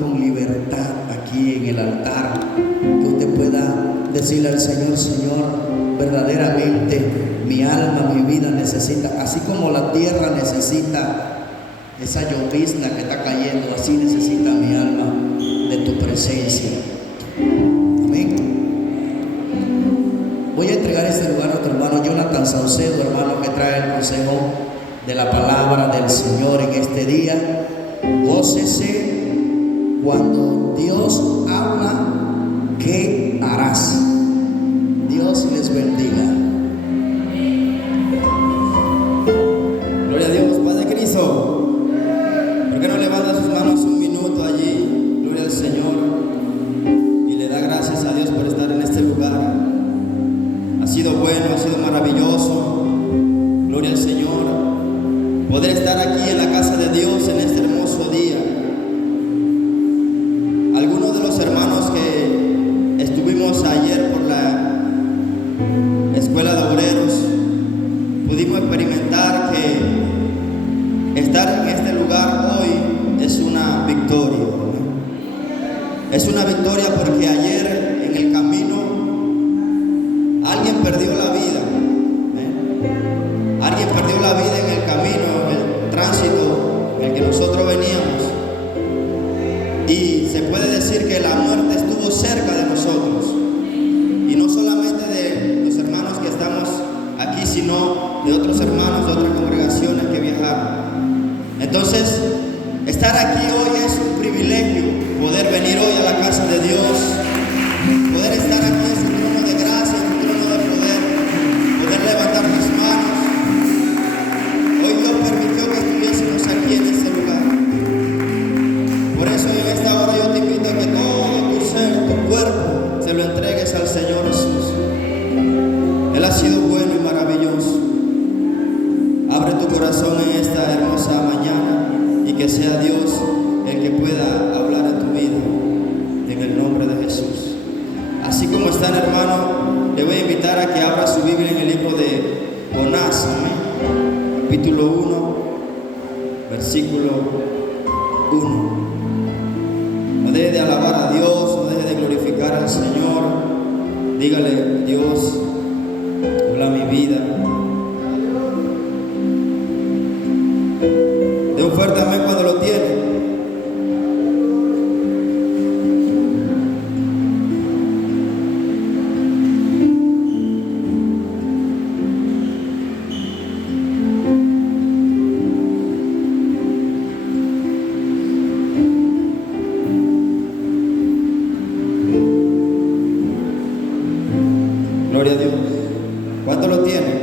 con libertad aquí en el altar, que usted pueda decirle al Señor: Señor, verdaderamente mi alma, mi vida necesita, así como la tierra necesita esa llovizna que está cayendo, así necesita mi alma de tu presencia. Amén. Voy a entregar este lugar a nuestro hermano Jonathan Saucedo, hermano, que trae el consejo de la palabra del Señor en este día. Gócese cuando Dios habla, ¿qué harás? Dios les bendiga. Gloria a Dios, Padre Cristo. ¿Por qué no levanta sus manos un minuto allí? Gloria al Señor. Y le da gracias a Dios por estar en este lugar. Ha sido bueno, ha sido maravilloso. Gloria al Señor. Poder estar aquí en la casa de Dios en este hermoso día. Algunos de los hermanos que estuvimos ayer por la escuela de obreros, pudimos experimentar que estar en este lugar hoy es una victoria. Es una victoria porque ayer en el camino alguien perdió la vida. Alguien perdió la vida en el camino, en el tránsito en el que nosotros veníamos. Y se puede decir que la muerte estuvo cerca de nosotros. Y no solamente de los hermanos que estamos aquí, sino de otros hermanos de otras congregaciones que viajaron. Entonces, estar aquí hoy es un privilegio, poder venir hoy a la casa de Dios, poder estar aquí en su trono de gracia, en su trono de poder levantar mis manos. Hoy Dios permitió que estuviésemos aquí en este lugar. Por eso en esta hora yo te invito a que todo tu ser, tu cuerpo, se lo entregues al Señor Jesús. Él ha sido bueno y maravilloso. Abre tu corazón en esta hermosa mañana y que sea Dios el que pueda hablar a tu vida en el nombre de Jesús. Así como están, hermano, le voy a invitar a que abra su Biblia en el libro de Jonás, amén, capítulo 1, versículo 1. No deje de alabar a Dios, no deje de glorificar al Señor. Dígale: Dios, habla mi vida. De un fuerte amén cuando lo tiene. Gloria a Dios. ¿Cuánto lo tiene?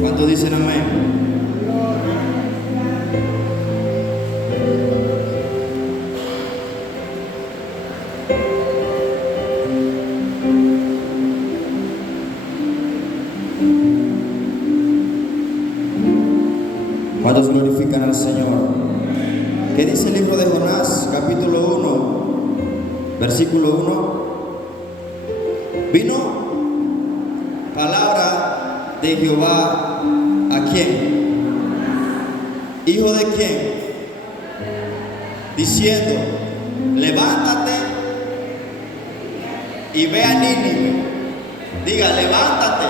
¿Cuántos dicen amén? ¿Cuántos glorifican al Señor? ¿Qué dice el libro de Jonás, capítulo 1, versículo 1? Vino palabra de Jehová ¿a quién? ¿Hijo de quién? Diciendo: levántate y ve a Nínive. Diga: levántate.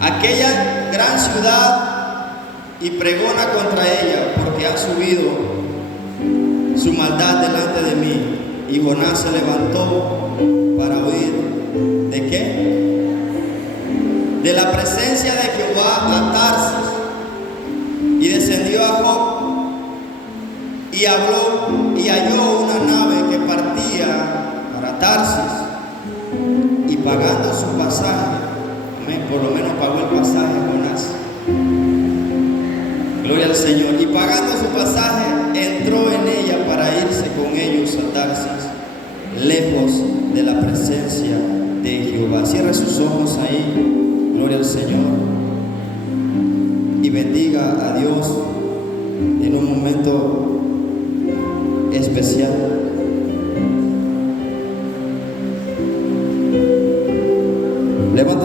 Aquella gran ciudad, y pregona contra ella, porque han subido su maldad delante de mí. Y Jonás se levantó para huir. ¿De qué? De la presencia de Jehová a Tarsis. Y descendió a Job y habló y halló una nave que partía para Tarsis. Y pagando su pasaje, por lo menos pagó el pasaje Jonás. Gloria al Señor. Y pagando su pasaje, entró en ella para irse con ellos a Tarsis, lejos de la presencia de Jehová. Cierra sus ojos ahí. Gloria al Señor. Y bendiga a Dios en un momento especial.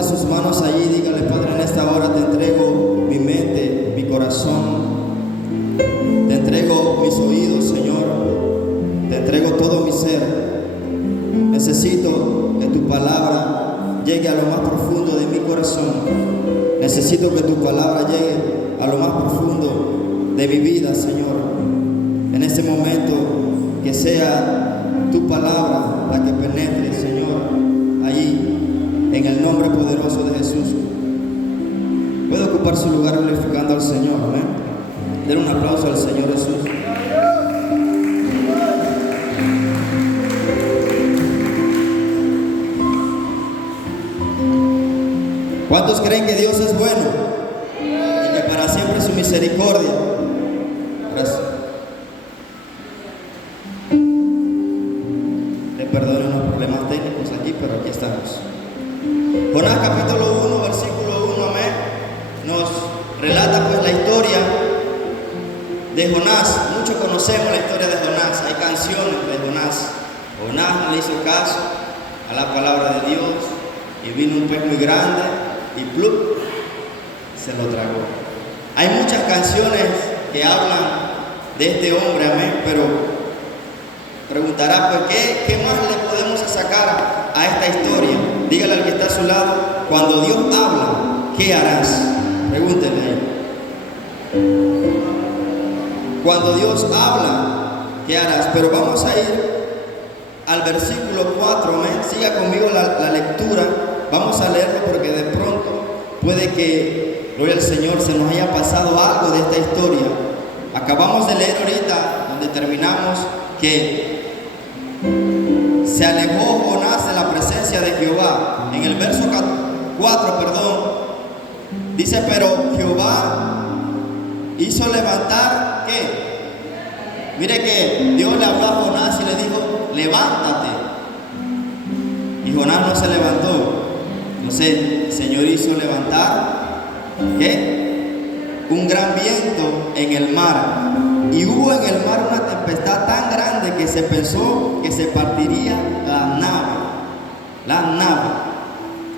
sus manos allí, dígale: Padre, en esta hora te entrego mi mente, mi corazón, te entrego mis oídos, Señor, te entrego todo mi ser. Necesito que tu palabra llegue a lo más profundo de mi corazón. Necesito que tu palabra llegue a lo más profundo de mi vida, Señor. En este momento, que sea tu palabra la que penetre, Señor, allí, en el nombre poderoso de Jesús. Puede ocupar su lugar glorificando al Señor. Amén. Den un aplauso al Señor Jesús. ¿Cuántos creen que Dios es bueno y que para siempre es su misericordia? Gracias. Le perdono unos problemas técnicos aquí, pero aquí estamos. Jonás capítulo 1, versículo 1, amén, nos relata pues la historia de Jonás. Muchos conocemos la historia de Jonás, hay canciones de Jonás. Jonás no le hizo caso a la palabra de Dios y vino un pez muy grande y ¡plup!, se lo tragó. Hay muchas canciones que hablan de este hombre, amén, pero preguntará, pues, ¿qué más le podemos sacar a esta historia? Dígale al que está a su lado: cuando Dios habla, ¿qué harás? Pregúntenle a él. Cuando Dios habla, ¿qué harás? Pero vamos a ir al versículo 4, amén. Siga conmigo la lectura. Vamos a leerlo porque de pronto puede que, gloria al Señor, se nos haya pasado algo de esta historia. Acabamos de leer ahorita, donde terminamos, que se alejó Jonás de la presencia de Jehová. En el verso 4, dice: pero Jehová hizo levantar, ¿qué? Mire que Dios le habló a Jonás y le dijo: levántate. Y Jonás no se levantó. Entonces el Señor hizo levantar, ¿qué? Un gran viento en el mar. Y hubo en el mar una tempestad tan grande que se pensó que se partiría la nave.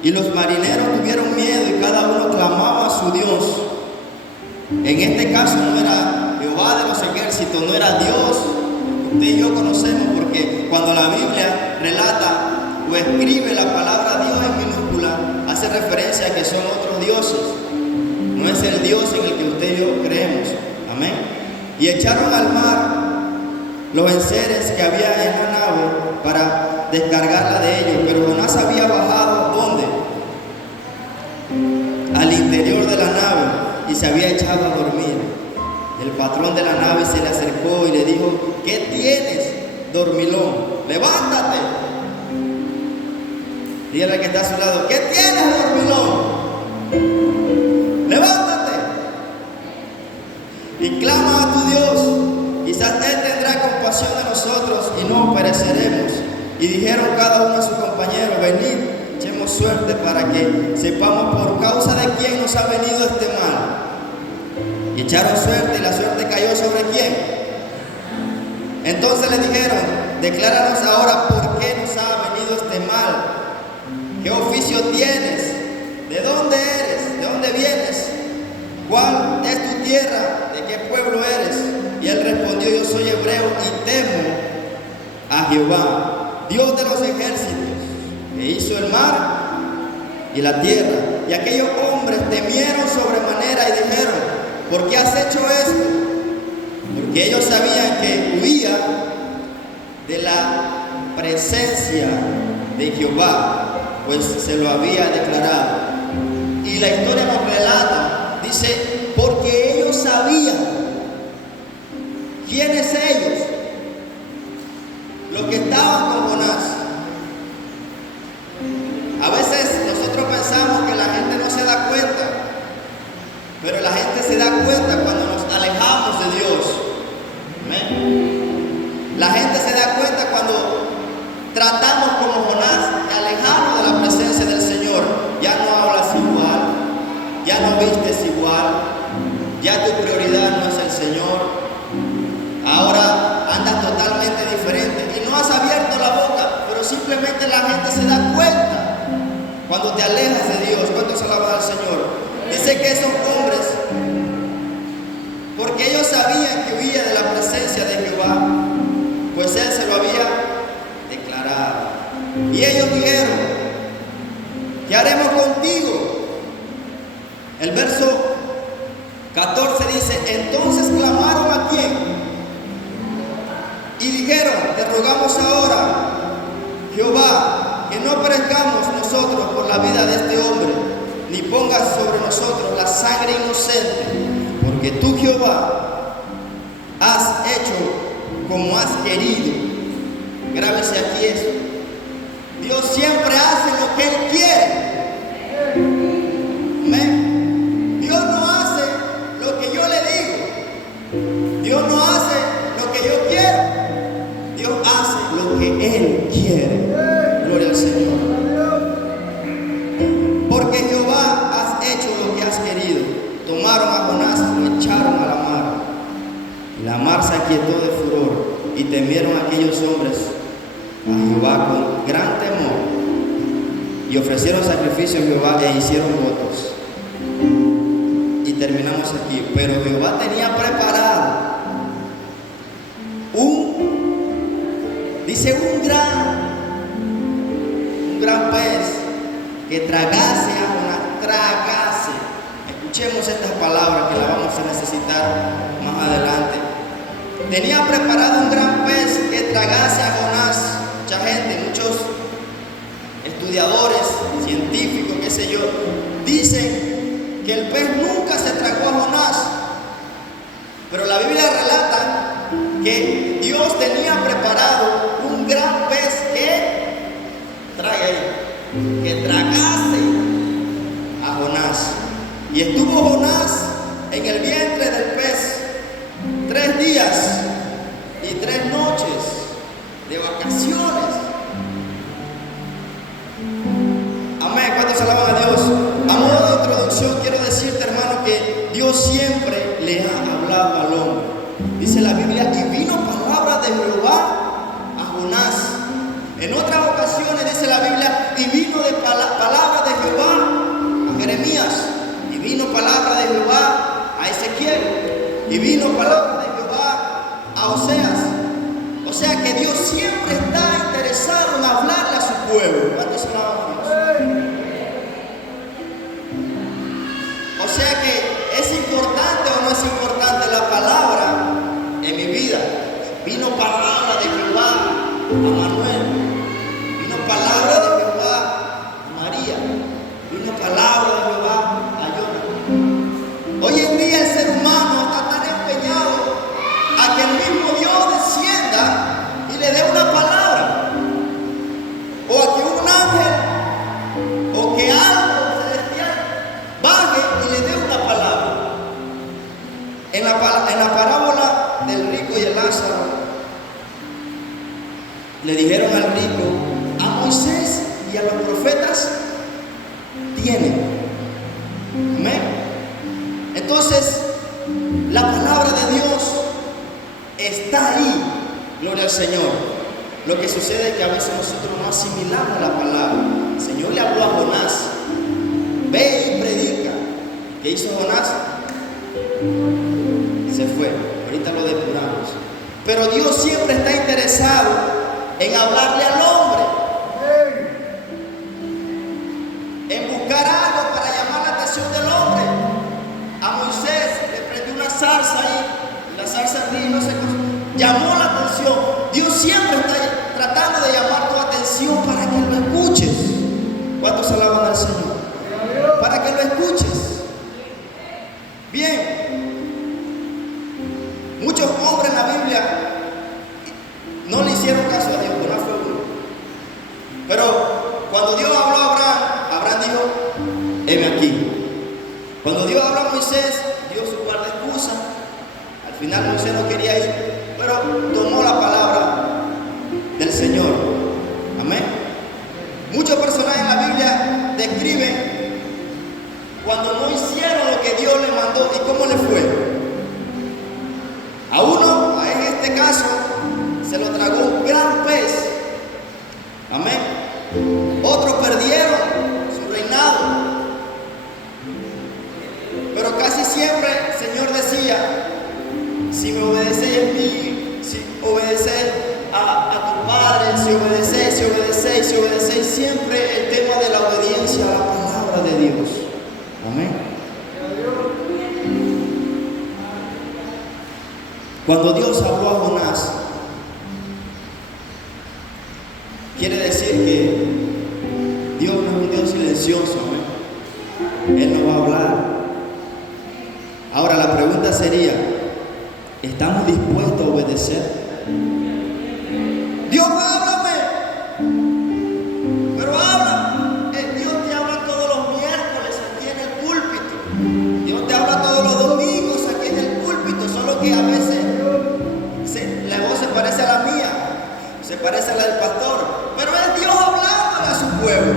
Y los marineros tuvieron miedo y cada uno clamaba a su Dios. En este caso no era Jehová de los ejércitos, no era Dios. Usted y yo conocemos, porque cuando la Biblia relata o escribe la palabra Dios en minúscula, hace referencia a que son otros dioses. No es el Dios en el que usted y yo creemos. Amén. Y echaron al mar los enseres que había en la nave para descargarla de ellos. Pero Jonás había bajado, ¿dónde? Al interior de la nave, y se había echado a dormir. El patrón de la nave se le acercó y le dijo: ¿qué tienes, dormilón? Levántate. Dígale al que está a su lado: ¿qué tienes, dormilón? Levántate y clama a tu Dios. Quizás Él tendrá compasión de nosotros y no pereceremos. Y dijeron cada uno a su compañero: venid, echemos suerte para que sepamos por causa de quién nos ha venido este mal. Y echaron suerte, y la suerte cayó sobre quién. Entonces le dijeron: decláranos ahora por qué nos ha venido este mal. ¿Qué oficio tienes? ¿De dónde eres? ¿De dónde vienes? ¿Cuál es tu tierra? ¿De qué pueblo eres? Y él respondió: yo soy hebreo y temo a Jehová, Dios de los ejércitos, que hizo el mar y la tierra. Y aquellos hombres temieron sobremanera y dijeron: ¿por qué has hecho esto? Porque ellos sabían que huía de la presencia de Jehová, pues se lo había declarado. Y la historia nos relata, dice: porque ellos sabían. ¿Quiénes ellos? Los que estaban con Jonás. A veces nosotros pensamos que la gente no se da cuenta, pero la gente se da cuenta cuando nos alejamos de Dios. ¿Amén? La gente se da cuenta cuando tratamos como Jonás de alejarnos de la presencia del Señor. Ya no hablas igual, ya no vistes igual, ya tu prioridad no es el Señor. Ahora andas totalmente diferente y no has abierto la boca, pero te alejas de Dios. ¿Cuántos alaban al Señor? Dice que esos hombres, porque ellos sabían que huía de la presencia de Jehová, pues Él se lo había declarado. Y ellos dijeron: ¿qué haremos contigo? El verso 14 dice: entonces clamaron ¿a quién? Y dijeron: te rogamos ahora, Jehová, que no perezcamos nosotros por la vida de este hombre, ni pongas sobre nosotros la sangre inocente, porque tú, Jehová, has hecho como has querido. Grábese aquí eso. Dios siempre hace lo que Él quiere. Amén. Dios no hace lo que yo le digo. Dios no hace lo que yo quiero. Dios hace lo que Él quiere. Gloria al Señor. Porque Jehová has hecho lo que has querido. Tomaron a Jonás y lo echaron a la mar. Y la mar se aquietó de furor. Y temieron aquellos hombres a Jehová con gran temor. Y ofrecieron sacrificio a Jehová e hicieron votos. Y terminamos aquí. Pero Jehová tenía preparado un gran pez que tragase a Jonás, tragase. Escuchemos estas palabras que las vamos a necesitar más adelante. Tenía preparado un gran pez que tragase a Jonás. Mucha gente, muchos estudiadores, científicos, qué sé yo, dicen que el pez nunca se tragó a Jonás. Pero la Biblia relata que Dios tenía preparado un gran pez que tragase a Jonás. Y estuvo Jonás en el vientre del pez 3 días y 3 noches de vacaciones. Amén. ¿Cuántos alaban a Dios? A modo de introducción quiero decirte, hermano, que Dios siempre le ha hablado al hombre. Dice la Biblia: y vino palabra de Jehová a Jonás. En otras ocasiones dice la Biblia: y vino de palabra de Jehová a Jeremías. Y vino palabra de Jehová a Ezequiel. Y vino palabra de Jehová a Oseas. O sea que Dios siempre está interesado en hablarle a su pueblo. ¿Cuántos alaban a Dios? O sea que es importante o no es importante la palabra en mi vida. Vino palabra de Jehová a Manuel. Vino palabra de Jehová a María. Vino palabra de Jehová a Jonathan. Hoy en día el ser humano está tan empeñado a que el mismo Dios descienda y le dé una palabra, o a que un ángel o que algo celestial baje y le dé una palabra. En la parábola del rico y el Lázaro, le dijeron al rico: a Moisés y a los profetas tienen. Amén. Entonces la palabra de Dios está ahí. Gloria al Señor. Lo que sucede es que a veces nosotros no asimilamos la palabra. El Señor le habló a Jonás: ve y predica. ¿Qué hizo Jonás? Se fue. Ahorita lo depuramos. Pero Dios siempre está interesado en hablarle al hombre, en buscar algo para llamar la atención del hombre. A Moisés le prendió una zarza ahí, la zarza ardía, no sé cómo, llamó la atención. Dios siempre está tratando de llamar tu atención para que lo escuches. ¿Cuántos alaban al Señor? Para que lo escuches. Bien. Muchos hombres en la Biblia no le hicieron caso a Dios, no fue uno. Pero cuando Dios habló a Abraham, Abraham dijo: heme aquí. Cuando Dios habló a Moisés, dio su par de excusas. Al final Moisés no quería ir, pero tomó la palabra del Señor. Amén. Muchos personajes en la Biblia describen cuando no hicieron lo que Dios les mandó y cómo les fue. A uno, en este caso, se lo tragó un gran pez. Amén. Otros perdieron su reinado. siempre el tema de la obediencia a la palabra de Dios. Amén. Cuando Dios habló a Jonás, quiere decir que Dios no es un Dios silencioso. Amén. Él no va a hablar. Ahora la pregunta sería, ¿estamos dispuestos a obedecer? Dios, háblame. Pero habla. Dios te habla todos los miércoles aquí en el púlpito. Dios te habla todos los domingos aquí en el púlpito. Solo que a veces la voz se parece a la mía, se parece a la del pastor. Pero es Dios hablándole a su pueblo.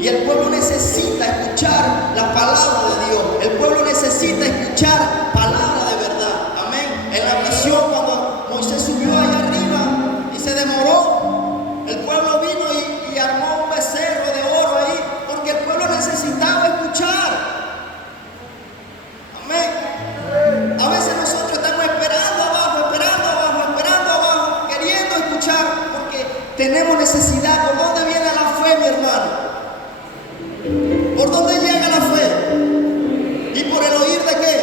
Y el pueblo necesita escuchar la palabra de Dios. El pueblo necesita escuchar palabra de verdad. Amén. En la visión, cuando Moisés subió allá arriba y se demoró, el pueblo vino y armó un becerro de oro ahí, porque el pueblo necesitaba escuchar. Amén. A veces nosotros estamos esperando abajo, queriendo escuchar, porque tenemos necesidad. ¿Por dónde viene la fe, mi hermano? ¿Por dónde llega la fe? ¿Y por el oír de qué?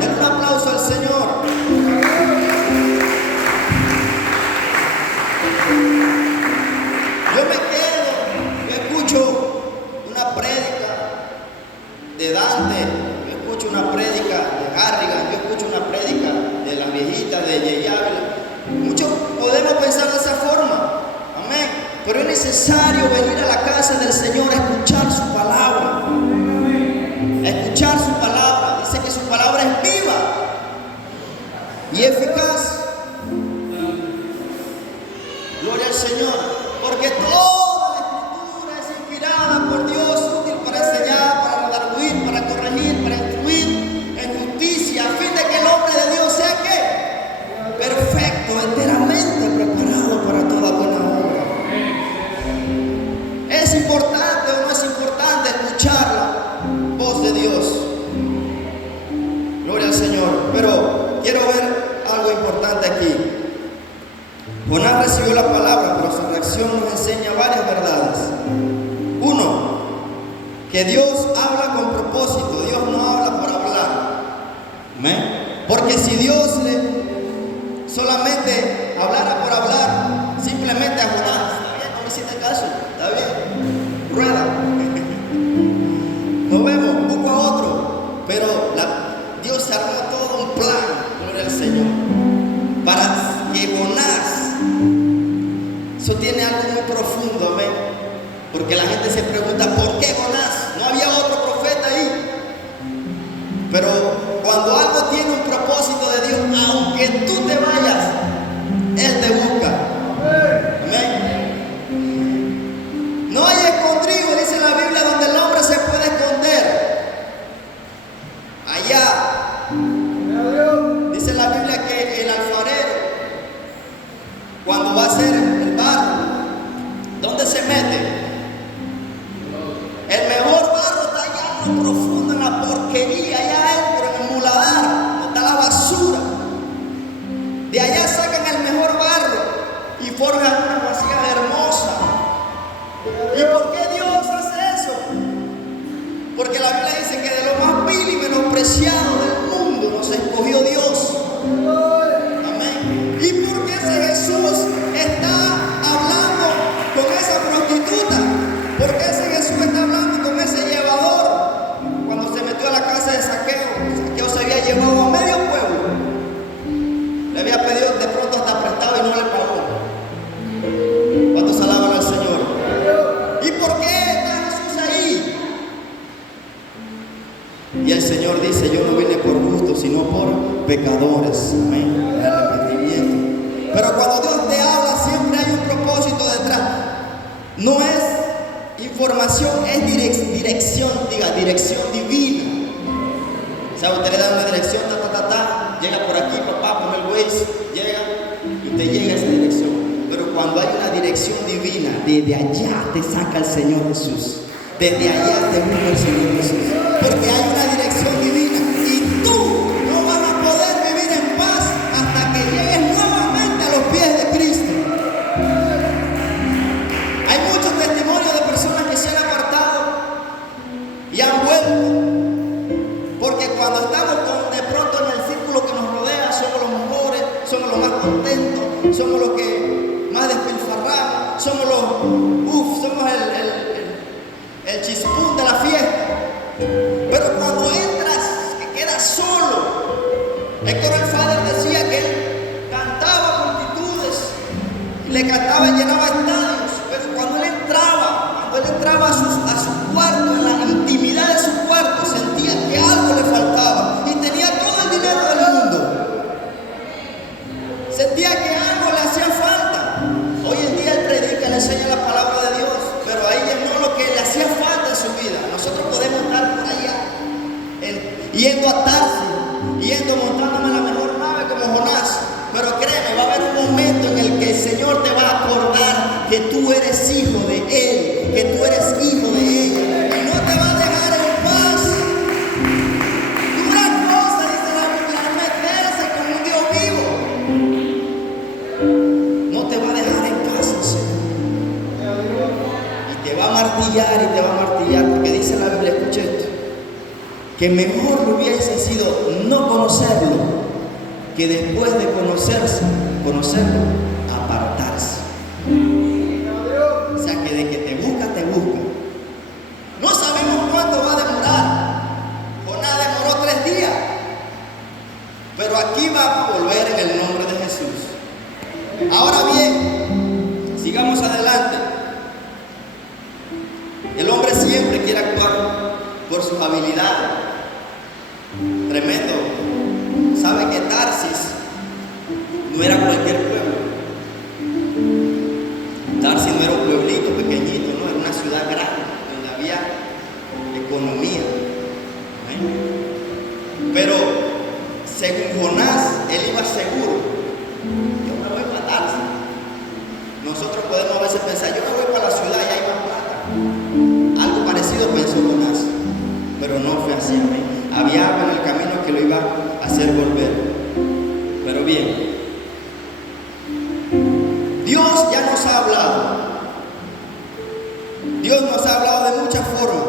Den un aplauso al Señor. Yo me quedo, yo escucho una prédica de Dante, yo escucho una prédica de Garrigan, yo escucho una prédica de las viejitas de Yey Ávila. Muchos podemos pensar de esa forma. Amén. Pero es necesario venir a la casa del Señor a escuchar su palabra. A escuchar su palabra. Dice que su palabra es viva y eficaz. Gloria al Señor. Porque toda la escritura es inspirada por Dios, útil para enseñar, para redarguir, para corregir, para instruir en justicia, a fin de que el hombre de Dios sea ¿qué? Perfecto, enteramente preparado para toda buena obra. ¿Es importante o no es importante escuchar la voz de Dios? Gloria al Señor. Pero quiero ver algo importante aquí. Jonás recibió la palabra, pero su reacción nos enseña varias verdades. Uno, que Dios habla con propósito. Dios no habla por hablar. ¿Amén? Porque si Dios solamente hablara por hablar, simplemente a Jonás, está bien, no me hiciste caso, está bien, rueda. Nos vemos poco a otro, pero Dios se armó todo un plan, gloria al Señor, para que Jonás, eso tiene algo muy profundo, amén, porque la gente se pregunta, ¿por qué Jonás? No había otro profeta ahí. Pero cuando algo tiene un propósito de Dios, aunque tú te vayas, Él te busca. Amén. No hay escondrijo, dice la Biblia, donde el hombre se puede esconder. Allá, dice la Biblia que el alfarero, cuando va a hacer el barro, ¿dónde se mete? El mejor barro está allá en lo profundo, en la porquería, allá adentro, en el muladar, donde está la basura. De allá sacan el mejor barro y forjan una vasija hermosa. ¿Y por qué Dios hace eso? Porque la Biblia dice que de lo más vil y menospreciado del mundo nos escogió Dios. Amén. ¿Y por qué ese Jesús está hablando con esa prostituta? ¿Por qué ese Jesús está hablando con ese llevador? Cuando se metió a la casa de Zaqueo, Zaqueo se había llevado a medio pueblo. Le había pedido de pronto hasta prestado y no le pagó. ¿Cuántos alaban al Señor? ¿Y por qué está Jesús ahí? Y el Señor dice, yo no vine por justos, sino por pecadores. Amén. El arrepentimiento. Pero cuando Dios te habla, siempre hay un propósito detrás. No es información, es dirección, dirección divina. O sea, usted le da una dirección, llega por aquí, papá, pone el Waze, llega, y usted llega a esa dirección. Pero cuando hay una dirección divina, desde allá te saca el Señor Jesús. Desde allá te busca el Señor Jesús. Porque hay una dirección divina y tú no vas a poder vivir en paz hasta que llegues nuevamente a los pies de Cristo. somos los que más despilfarramos, somos el chispún de la fiesta. Pero cuando entras, que quedas solo. Héctor el Father decía que él cantaba multitudes, y le cantaba y llenaba estadios, pero cuando él entraba a su cuarto, en la intimidad de su cuarto, sentía que algo le faltaba y tenía todo el dinero del mundo. Sentía que algo le hacía falta. Hoy en día él predica, le enseña la palabra de Dios, pero a ella no lo que le hacía falta en su vida. Nosotros podemos estar por allá, yendo a Tarsis, montándome la mejor nave como Jonás, pero créeme, va a haber un momento en el que el Señor te va a acordar que tú eres hijo de Él, que tú eres hijo de ella, y no te va a dejar en paz. Dura cosa, dice la Biblia, meterse con un Dios vivo. No te va a dejar en paz el Señor. Y te va a martillar, porque dice la Biblia, escucha esto, que mejor hubiese sido no conocerlo, que después de conocerlo, apartarse. O sea que de que te busca. No sabemos cuánto va a demorar. Jonás demoró 3 días. Pero aquí va a volver en el nombre de Jesús. Ahora bien, sigamos adelante. El hombre siempre quiere actuar por sus habilidades. Tremendo. Sabe que Tarsis no era cualquier pueblo. Tarsis no era un pueblito pequeñito, no, era una ciudad grande donde había economía. Pero según Jonás, él iba seguro. Yo me voy para Tarsis. Nosotros podemos a veces pensar, yo me voy para la ciudad y hay más plata. Algo parecido pensó Jonás, pero no fue así. Había algo en el camino que lo iba a hacer volver. Pero bien, Dios ya nos ha hablado. Dios nos ha hablado de muchas formas,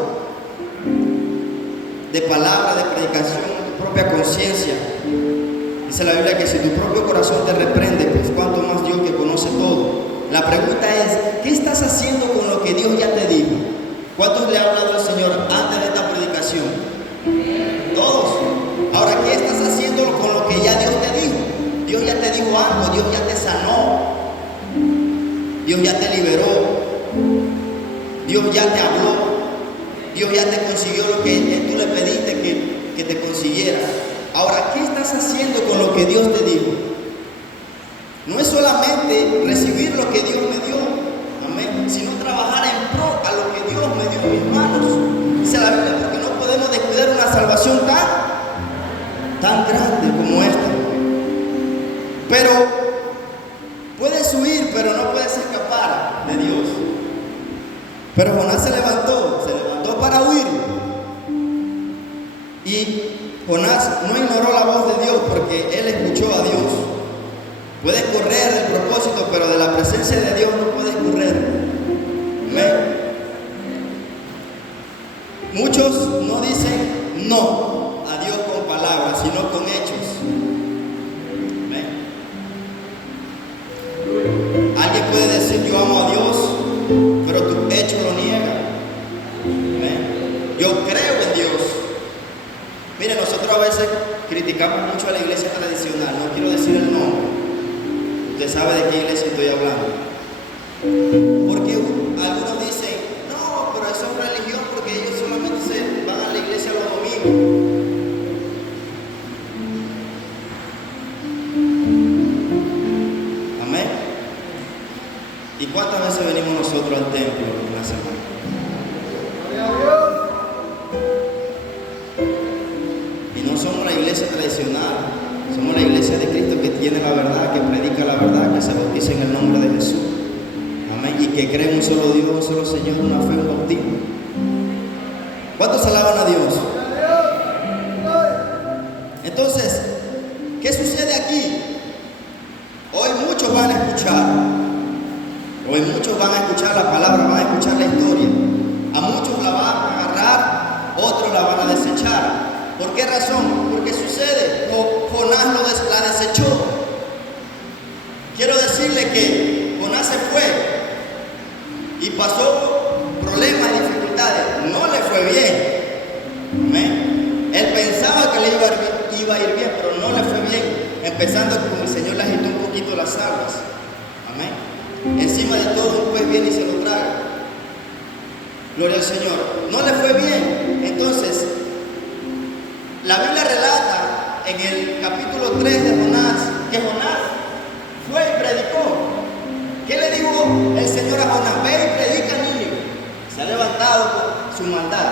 de palabra, de predicación, de propia conciencia. Dice la Biblia que si tu propio corazón te reprende, pues cuánto más Dios que conoce todo. La pregunta es, ¿qué estás haciendo con lo que Dios ya te dijo? ¿Cuántos le ha hablado el Señor antes de esta predicación? Todos. Ahora, ¿qué estás haciendo con lo que ya Dios te dijo? Dios ya te dijo algo, Dios ya te sanó, Dios ya te liberó, Dios ya te habló, Dios ya te consiguió lo que tú le pediste que te consiguiera. Ahora, ¿qué estás haciendo con lo que Dios te dijo? No es solamente recibir lo que Dios me dio, amén, sino trabajar en pro a lo que Dios me dio en mis manos. Dice la Biblia, porque no podemos descuidar una salvación tan grande como esta. Pero puedes huir, pero no puedes escapar de Dios. Pero Jonás se levantó para huir. Y Jonás no ignoró la voz de Dios, porque él escuchó a Dios. Puedes correr del propósito, pero de la presencia de Dios no puedes correr. Amén. Muchos no dicen no a Dios con palabras, sino con hechos. Amén. Alguien puede decir yo amo a Dios, pero tu hecho lo niega. Amén. Yo creo en Dios. Mire, nosotros a veces criticamos mucho a la iglesia tradicional. No quiero decir el nombre. Usted sabe de qué iglesia estoy hablando. Porque algunos dicen, no, pero eso es religión porque ellos solamente se van a la iglesia los domingos. Amén. ¿Y cuántas veces venimos nosotros al templo en la semana? Y no somos la iglesia tradicional, somos la iglesia de Cristo que tiene la verdad, que predica la verdad, que se bautiza en el nombre de Jesús. Amén. Y que cree en un solo Dios, un solo Señor, una fe, un bautismo. ¿Cuántos alaban a Dios? Entonces, ¿qué sucede aquí? Hoy muchos van a escuchar. Hoy muchos van a escuchar la palabra, van a escuchar la historia. A muchos la van a agarrar, otros la van a desechar. ¿Por qué razón? Porque sucede, Jonás la desechó. quiero decirle que Jonás se fue y pasó problemas y dificultades. No le fue bien. Amén. Él pensaba que le iba a ir bien, pero no le fue bien. Empezando con el Señor le agitó un poquito las aguas. Amén. Encima de todo, un pez viene y se lo traga. Gloria al Señor. No le fue bien. Entonces, la Biblia relata en el capítulo 3 de Jonás que Jonás fue y predicó. ¿Qué le dijo el Señor a Jonás? Ve y predica, niño. Se ha levantado con su maldad.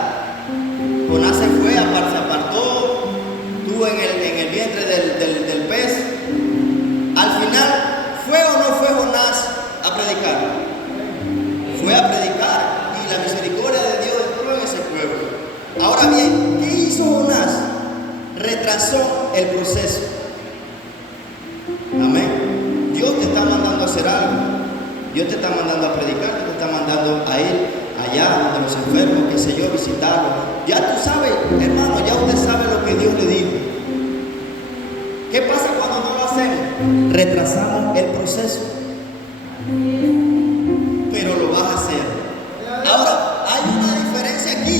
Jonás se fue, se apartó, estuvo en el vientre del pez. Al final, ¿fue o no fue Jonás a predicar? Fue a predicar, y la misericordia de Dios entró en ese pueblo. Ahora bien, ¿qué hizo Jonás? Retrasó el proceso. Amén. Dios te está mandando a hacer algo. Dios te está mandando a predicar, te está mandando a ir allá donde los enfermos, qué sé yo, visitarlos. Ya tú sabes, hermano, ya usted sabe lo que Dios le dijo. ¿Qué pasa cuando no lo hacemos? Retrasamos el proceso. Pero lo vas a hacer. Ahora, hay una diferencia aquí.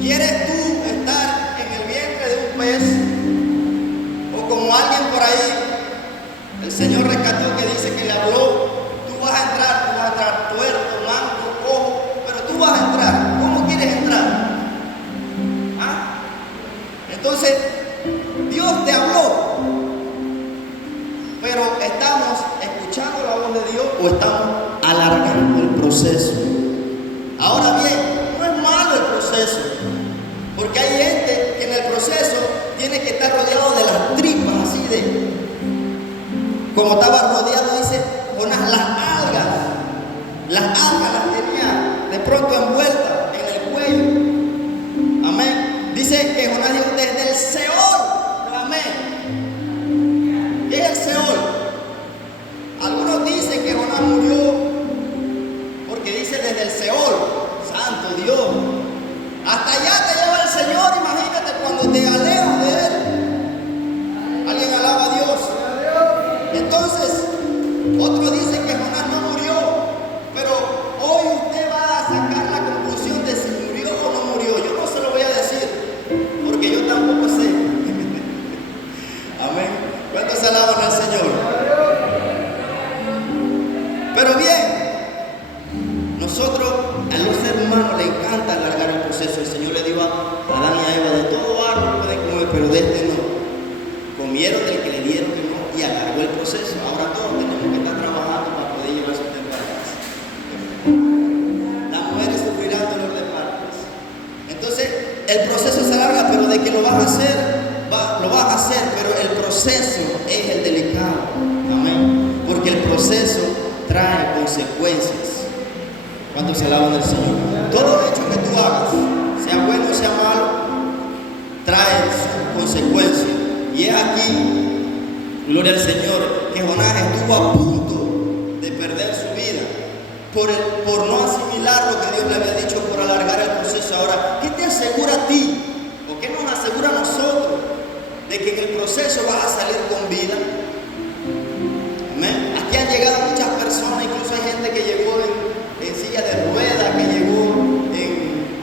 ¿Quieres tú estar en el vientre de un pez? O como alguien por ahí, el Señor rescató, que dice que le habló: tú vas a entrar tuerto, manco, cojo, pero tú vas a entrar. ¿Cómo quieres entrar? ¿Ah? Entonces, Dios te habló, pero ¿estamos escuchando la voz de Dios o estamos alargando el proceso? Ahora bien, no es malo el proceso, porque hay gente que en el proceso tiene que estar rodeado de las tripas, así de, como estaba rodeado, dice Jonás, las algas las tenía de pronto envueltas en el cuello. Amén. Dice que Jonás dijo: desde el Seol clamé. ¿Qué es el Seol? Algunos dicen que Jonás murió porque dice desde el Seol. Santo Dios, hasta allá te lleva el Señor. Imagínate cuando te alejas de Él. Alguien alaba a Dios. Entonces, otros dicen que Jonás no murió, pero hoy usted va a sacar la conclusión de si murió o no murió. Yo no se lo voy a decir, porque yo tampoco sé. Amén. ¿Cuántos alaban al Señor? Pero bien, nosotros, a los seres humanos le encanta alargar el proceso. El Señor le dijo a Adán y a Eva: de todo árbol pueden comer, pero de este no. Comieron del que le dieron que no, y alargó el proceso. Ahora todos tenemos que estar trabajando para poder llevar su tiempo a casa. Las mujeres sufrirán dolor de partos. Entonces, el proceso se alarga, pero de que lo vas a hacer, lo vas a hacer, pero el proceso es el delicado. Amén. Porque el proceso trae consecuencias. ¿Cuánto se alaban del Señor? Todo hecho que tú hagas, sea bueno o sea malo, trae sus consecuencias. Y es aquí, gloria al Señor, que Jonás estuvo a punto de perder su vida por no asimilar lo que Dios le había dicho, por alargar el proceso. Ahora, ¿qué te asegura a ti? ¿O qué nos asegura a nosotros de que en el proceso vas a salir con vida? Amén. Aquí han llegado muchas personas, incluso hay gente que llegó en silla de ruedas, que llegó en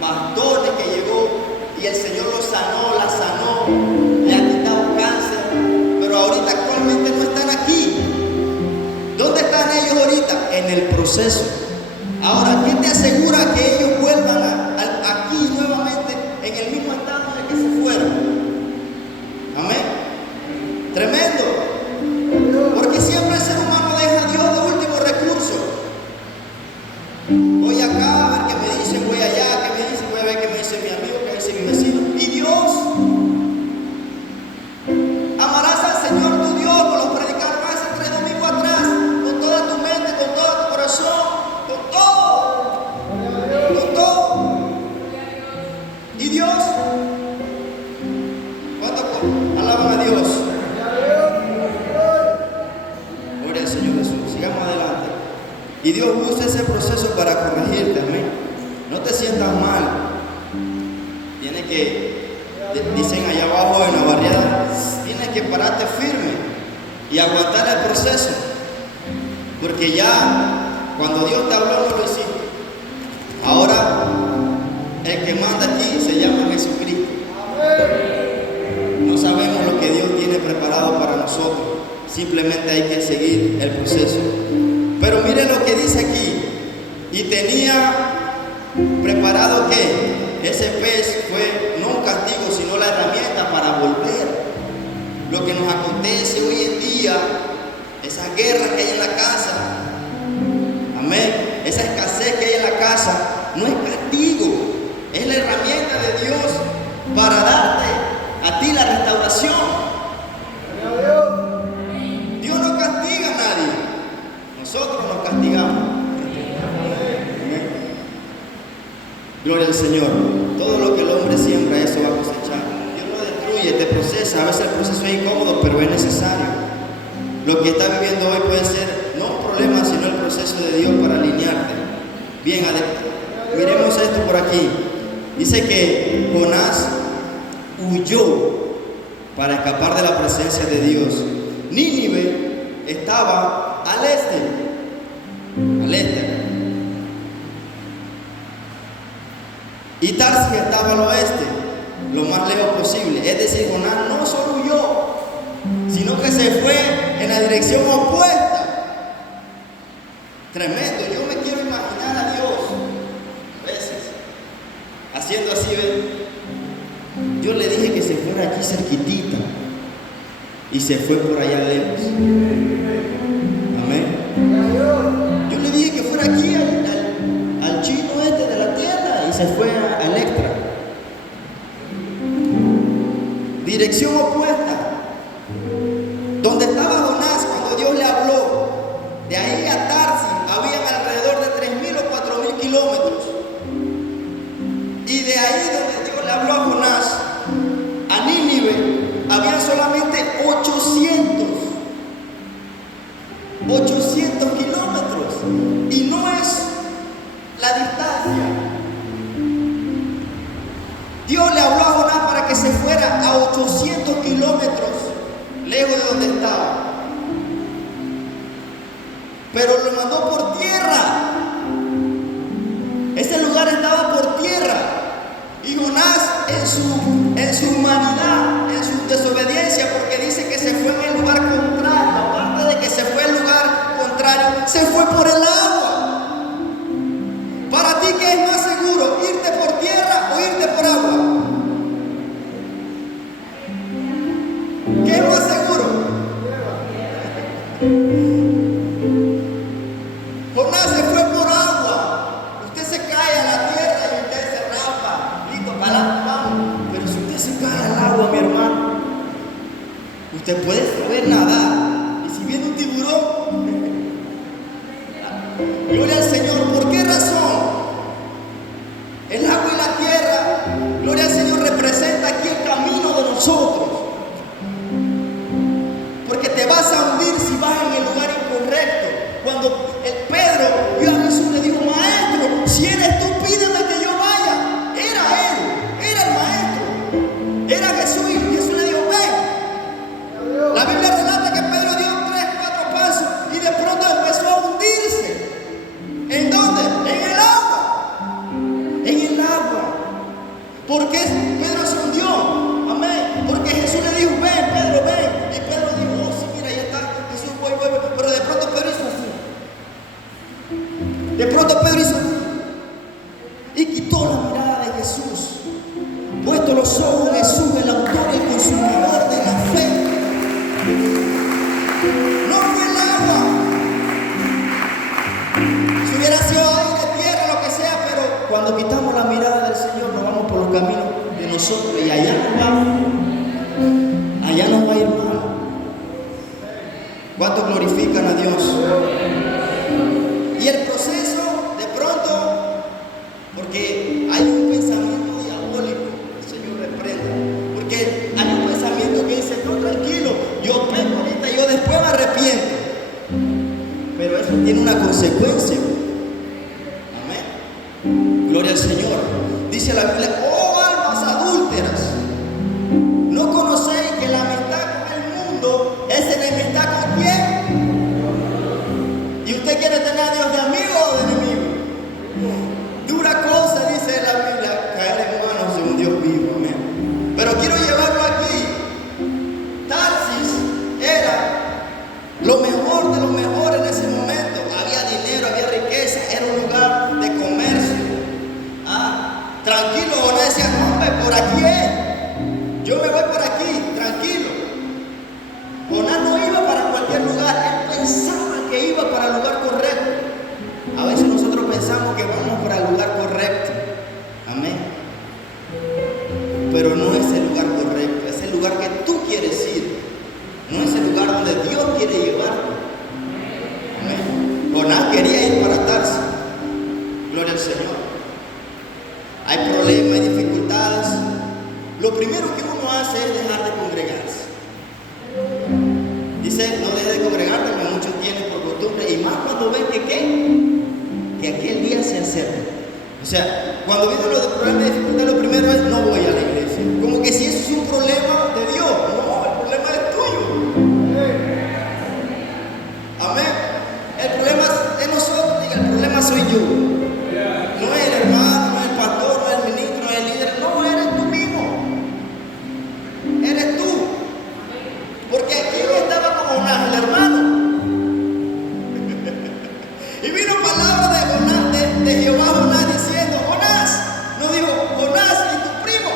bastones, que llegó y el Señor lo sanó, la sanó, le ha quitado cáncer, pero ahorita actualmente no están aquí. ¿Dónde están ellos ahorita? En el proceso. Ahora, ¿qué te asegura que ellos vuelvan aquí nuevamente en el mismo estado en el que se fueron? Amén. Tremendo. Porque siempre el ser humano deja a Dios de último recurso. Voy acá a ver qué me dicen, voy allá, qué me dicen, voy a ver qué me dice mi amigo, qué me dice mi vecino. Y Dios, amarás al Señor tu Dios, con los predicadores hace 3 domingos atrás, con toda tu mente, con todo tu corazón, con todo. Y Dios, ¿cuánto alaban a Dios? Gloria al Señor Jesús. Sigamos adelante. Y Dios usa ese proceso para corregirte. Amén. No te sientas mal. Tienes que, dicen allá abajo en la barriada, tienes que pararte firme y aguantar el proceso. Porque ya cuando Dios te habló no lo hiciste. Ahora el que manda aquí se llama Jesucristo. No sabemos lo que Dios tiene preparado para nosotros. Simplemente hay que seguir el proceso. Pero miren lo que dice aquí. Y tenía preparado que ese pez fue no un castigo, sino la herramienta para volver. Lo que nos acontece hoy en día, esa guerra que hay en la casa, amén, esa escasez que hay en la casa, no es castigo, es la herramienta de Dios para darte a ti la restauración. Dios no castiga a nadie, nosotros nos castigamos. Gloria al Señor. Todo lo que el hombre siembra, eso va a cosechar. Dios no destruye, te procesa. A veces el proceso es incómodo, pero es necesario. Lo que estás viviendo hoy puede ser no un problema, sino el proceso de Dios para alinearte. Bien, miremos esto por aquí. Dice que Jonás huyó para escapar de la presencia de Dios. Nínive estaba al este. Al este. Y Tarsis estaba al oeste, lo más lejos posible. Es decir, Jonás no solo huyó, sino que se fue en la dirección opuesta. Tremendo. Yo me quiero imaginar a Dios a veces haciendo así, ¿ven? Yo le dije que se fuera aquí cerquitita y se fue por allá lejos. Amén. Yo le dije que fuera aquí al chino este de la tienda y se fue a Electra. Dirección opuesta. Donde estaba Jonás cuando Dios le habló, de ahí a Tarsis habían alrededor de 3.000 o 4.000 kilómetros. Y de ahí donde Dios le habló a Jonás, a Nínive, habían solamente 800 kilómetros. Y no es la distancia. Dios le habló a Jonás para que se fuera a 800 kilómetros lejos de donde estaba. Pero lo mandó por tierra. Ese lugar estaba por tierra. Y Jonás en su humanidad, en su desobediencia, porque dice que se fue en el lugar contrario, aparte de que se fue al lugar contrario, se fue por el agua. Para ti, ¿qué es más seguro? ¿Irte por tierra o irte por agua? ¿Qué es más seguro? Jonás se fue por agua. Usted se cae a la tierra y usted se raspa. Listo, para adelante, vamos. Pero si usted se cae al agua, mi hermano, usted puede saber nadar. Y si viene un tiburón, gloria al Señor. ¿Por qué razón? El agua y la tierra, gloria al Señor, representa aquí el camino de nosotros. Porque te vas a hundir si vas en el lugar incorrecto. Cuando el Pedro vio a Jesús, le dijo: Maestro, si eres tú, pídeme que yo vaya. Era él, era el maestro, era Jesús. Y Jesús le dijo: ven. La Biblia relata que Pedro dio 3, 4 pasos y de pronto empezó a hundirse. ¿En dónde? En el agua. En el agua. ¿Por qué Pedro se hundió? Amén. Porque Jesús le dijo: ven, Pedro, ven. Y Pedro dijo: oh, sí, mira, ya está. Jesús, voy. Pero de pronto Pedro hizo así. De pronto Pedro hizo así. Y quitó la mirada de Jesús. Puesto los ojos en Jesús, el autor y el consumador de la fe. No fue el agua. Si hubiera sido aire, tierra, lo que sea, pero cuando quitamos la mirada del Señor, nos vamos por los caminos de nosotros y allá nos vamos. Allá nos va a ir mal. ¿Cuántos glorifican a Dios? Y el proceso, de pronto, porque hay un pensamiento diabólico, el Señor reprenda, porque hay un pensamiento que dice: no, tranquilo, yo peco ahorita, yo después me arrepiento. Pero eso tiene una consecuencia. Amén. Gloria al Señor. Dice la Biblia: oh almas adúlteras, ¿no conocéis que la amistad con el mundo es enemistad con quién? Y quería ir para Tarsis. Gloria al Señor. Hay problemas, hay dificultades. Lo primero que uno hace es dejar de congregarse. Dice, no dejes de congregarte, como muchos tienen por costumbre, y más cuando ven que aquel día se acerca. O sea, cuando vienen los problemas de dificultad, lo primero es, no voy a la iglesia. Como que si eso es un problema de Dios. No, el problema es tuyo. Amén. El problema es nosotros, diga, el problema soy yo. No es el hermano, no es el pastor, no es el ministro, no es el líder. No, eres tú mismo. Eres tú. Porque aquí estaba como Jonás, el hermano. Y vino palabra de Jonás, de Jehová Jonás diciendo, Jonás, no dijo, Jonás y tu primo.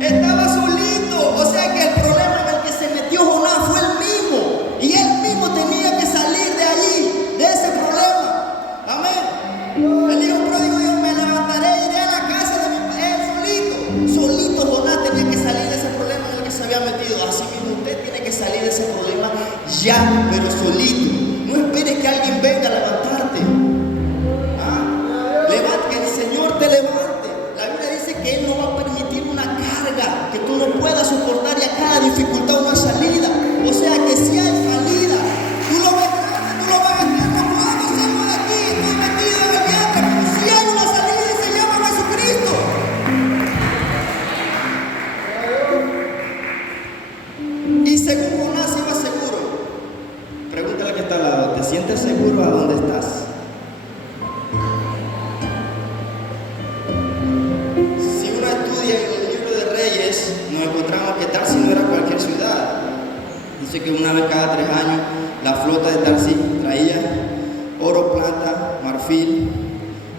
Estaba solito. O sea que el problema en el que se metió Jonás fue el mismo. Y él mismo tenía que salir de allí, de ese problema. Amén. El hijo pródigo dijo, me levantaré y iré a la casa de mi padre. Solito Jonás tenía que salir de ese problema en el que se había metido. Así mismo usted tiene que salir de ese problema ya, pero solito. No esperes que alguien venga a levantarte. Levante, que el Señor te levante. La Biblia dice que Él no va a permitir una carga que tú no puedas soportar, y a cada dificultad una salida. O sea que si hay salida, tú lo ves grande, tú lo ves eterno. Cuando salgo de aquí, estoy metido en el vientre, pero si hay una salida y se llama Jesucristo. Y según Jonás iba seguro. Pregúntale al que está al lado, ¿te sientes seguro a dónde estás? Si uno estudia en el libro de Reyes, nos encontramos que Tarsis no era cualquier ciudad. Dice que una vez cada 3 años la flota de Tarsis traía oro, plata, marfil,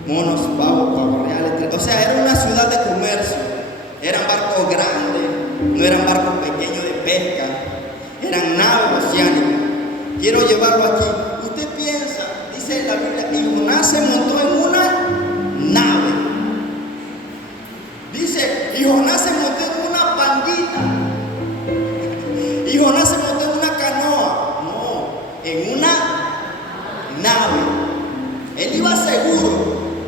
monos, pavos reales. O sea, era una ciudad de comercio. Eran barcos grandes, no eran barcos pequeños de pesca, eran naves oceánicas. Quiero llevarlo aquí. Usted piensa, dice la Biblia, y Jonás se montó en una nave. Dice, y Jonás se montó en una panguita. Y Jonás se montó en una canoa. No, en una nave. Él iba seguro.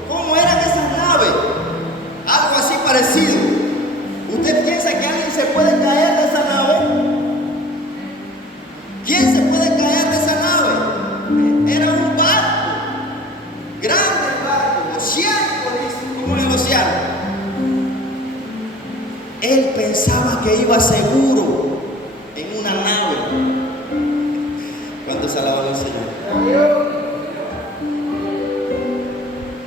¿Cómo eran esas naves? Algo así parecido. ¿Usted piensa que alguien se puede caer de esa nave? ¿Quién se puede caer de esa nave? Era un barco, grande barco, oceánico, como en el océano. Él pensaba que iba seguro en una nave. ¿Cuántos alaban al Señor?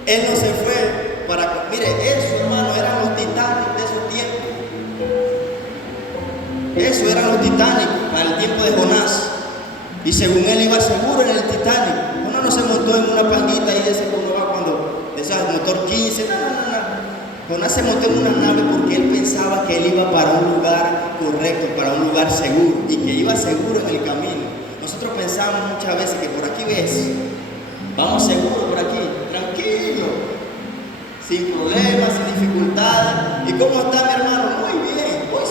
Él no se fue para... Mire, eso, hermano, eran los Titanic de esos tiempos. Eso eran los Titanic para el tiempo de Jonás. Y según él iba seguro en el Titanic. Jonás no se montó en una panguita y ese como va cuando de esas motor 15. No. Jonás se montó en una nave porque él pensaba que él iba para un lugar correcto, para un lugar seguro, y que iba seguro en el camino. Nosotros pensamos muchas veces que por aquí ves, vamos seguros por aquí, tranquilo, sin problemas, sin dificultades. ¿Y cómo está mi hermano? Muy bien, voy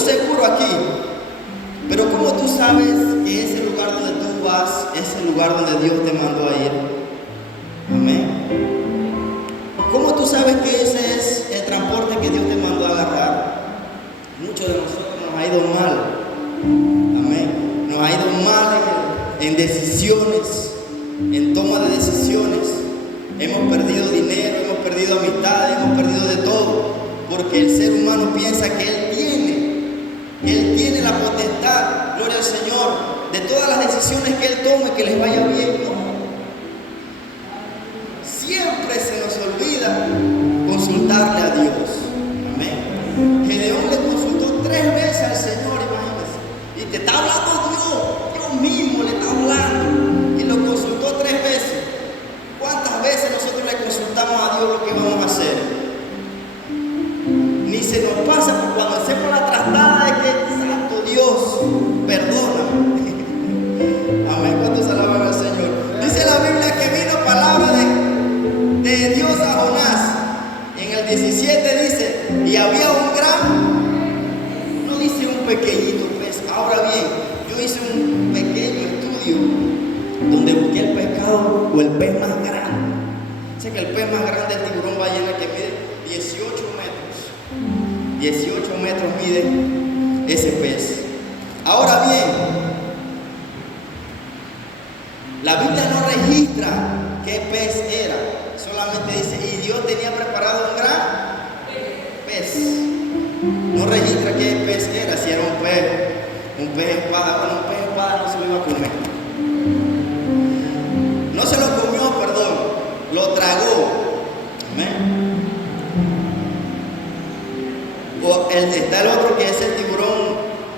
seguro aquí. Pero ¿cómo tú sabes que ese lugar donde tú vas es el lugar donde Dios te mandó a ir? Amén. ¿Cómo tú sabes que ese es el transporte que Dios te mandó a agarrar? Muchos de nosotros nos ha ido mal. Amén. Nos ha ido mal en decisiones, en toma de decisiones. Hemos perdido dinero, hemos perdido amistades, hemos perdido de todo. Porque el ser humano piensa que Él tiene la potestad, gloria al Señor, de todas las decisiones que Él tome, que les vaya bien. No. Siempre se nos olvida consultarle a Dios. Amén. Gedeón le consultó 3 veces al Señor, imagínense. Y te está hablando Dios mismo le está hablando. Y lo consultó 3 veces. ¿Cuántas veces nosotros le consultamos a Dios lo que vamos a hacer? Ni se nos pasa por cuando hacemos la tratada de que, santo Dios, perdóname. Amén, cuando se alaban al Señor. Dice la Biblia que vino palabra de Dios a Jonás. En el 17 o el pez más grande. Sé que el pez más grande es el tiburón ballena, que mide 18 metros. 18 metros mide ese pez. Ahora bien, la Biblia no registra qué pez era, solamente dice, y Dios tenía preparado un gran pez. No registra qué pez era, si era un pez espada. Bueno, un pez espada no se lo iba a comer. No se lo comió, perdón, lo tragó. Amén. O está el otro que es el tiburón,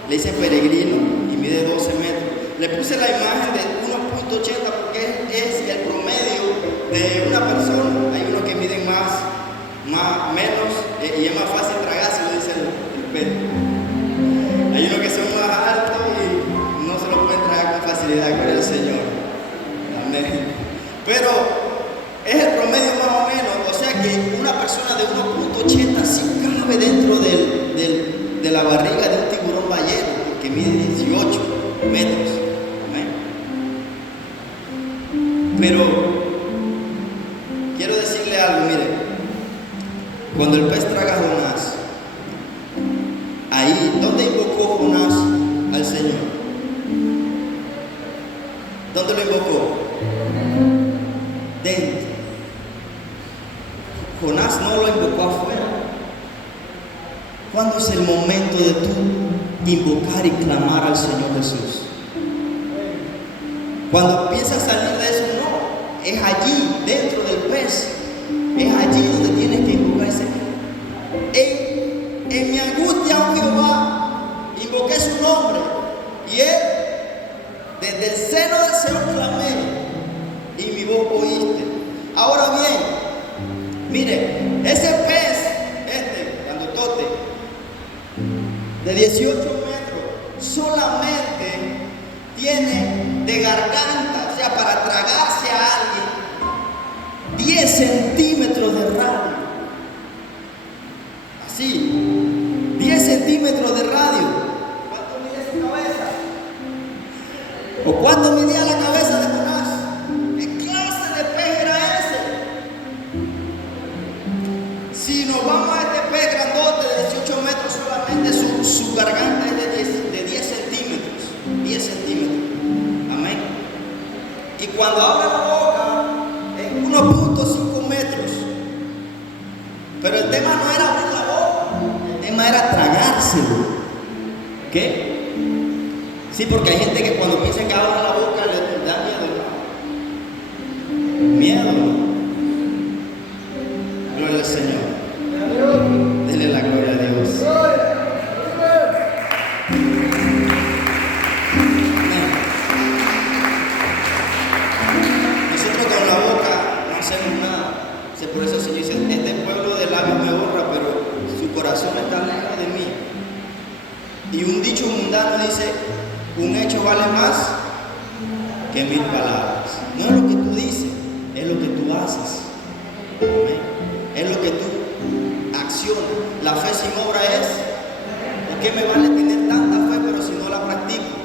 le dicen peregrino, y mide 12 metros. Le puse la imagen de 1.80 porque es el promedio de una persona. Hay unos que miden menos, y es más fácil tragárselo, dice el pez. Hay unos que son más altos y no se lo pueden tragar con facilidad, gloria al Señor. Amén. Pero es el promedio más o menos, o sea que una persona de 1.80 sí cabe dentro de la barriga de un tiburón ballena, que mide 18 metros. Amén. Pero quiero decirle algo, mire, cuando el pez traga a Jonás, ahí, ¿dónde invocó Jonás al Señor? ¿Dónde lo invocó? Dentro. Jonás no lo invocó afuera. ¿Cuándo es el momento de tú invocar y clamar al Señor Jesús? Cuando piensas salir de eso, no. Es allí, dentro del pez. Es allí donde tienes que invocar ese. En mi angustia, oh Jehová, invoqué su nombre. Y él, desde el seno del Señor clamé, y mi voz oíste. Ahora bien, mire, ese pez, grandotote, de 18 metros, solamente tiene de garganta, o sea, para tragarse a alguien, 10 centímetros de radio. Así, 10 centímetros de radio. ¿Cuánto mide su cabeza? ¿O cuánto midía la cabeza de Jonás? ¿Qué clase de pez era ese? Si nos vamos a este pez grandote de 18 metros, solamente su garganta es de 10 centímetros. 10 centímetros. Amén. Y cuando abre la boca, es 1.5 metros. Pero el tema no era abrir la boca, el tema era tragárselo. ¿Qué? Sí, porque hay gente que cuando piensa que abre la boca le da miedo. Miedo. Gloria al Señor. Denle la gloria a Dios. Nosotros con la boca no hacemos nada. Por eso el Señor dice, este pueblo de labios me honra, pero su corazón está lejos de mí. Y un dicho mundano dice, un hecho vale más que 1000 palabras. No es lo que tú dices, es lo que tú haces. Amén. Es lo que tú accionas. La fe sin obra es, ¿por qué me vale tener tanta fe pero si no la practico?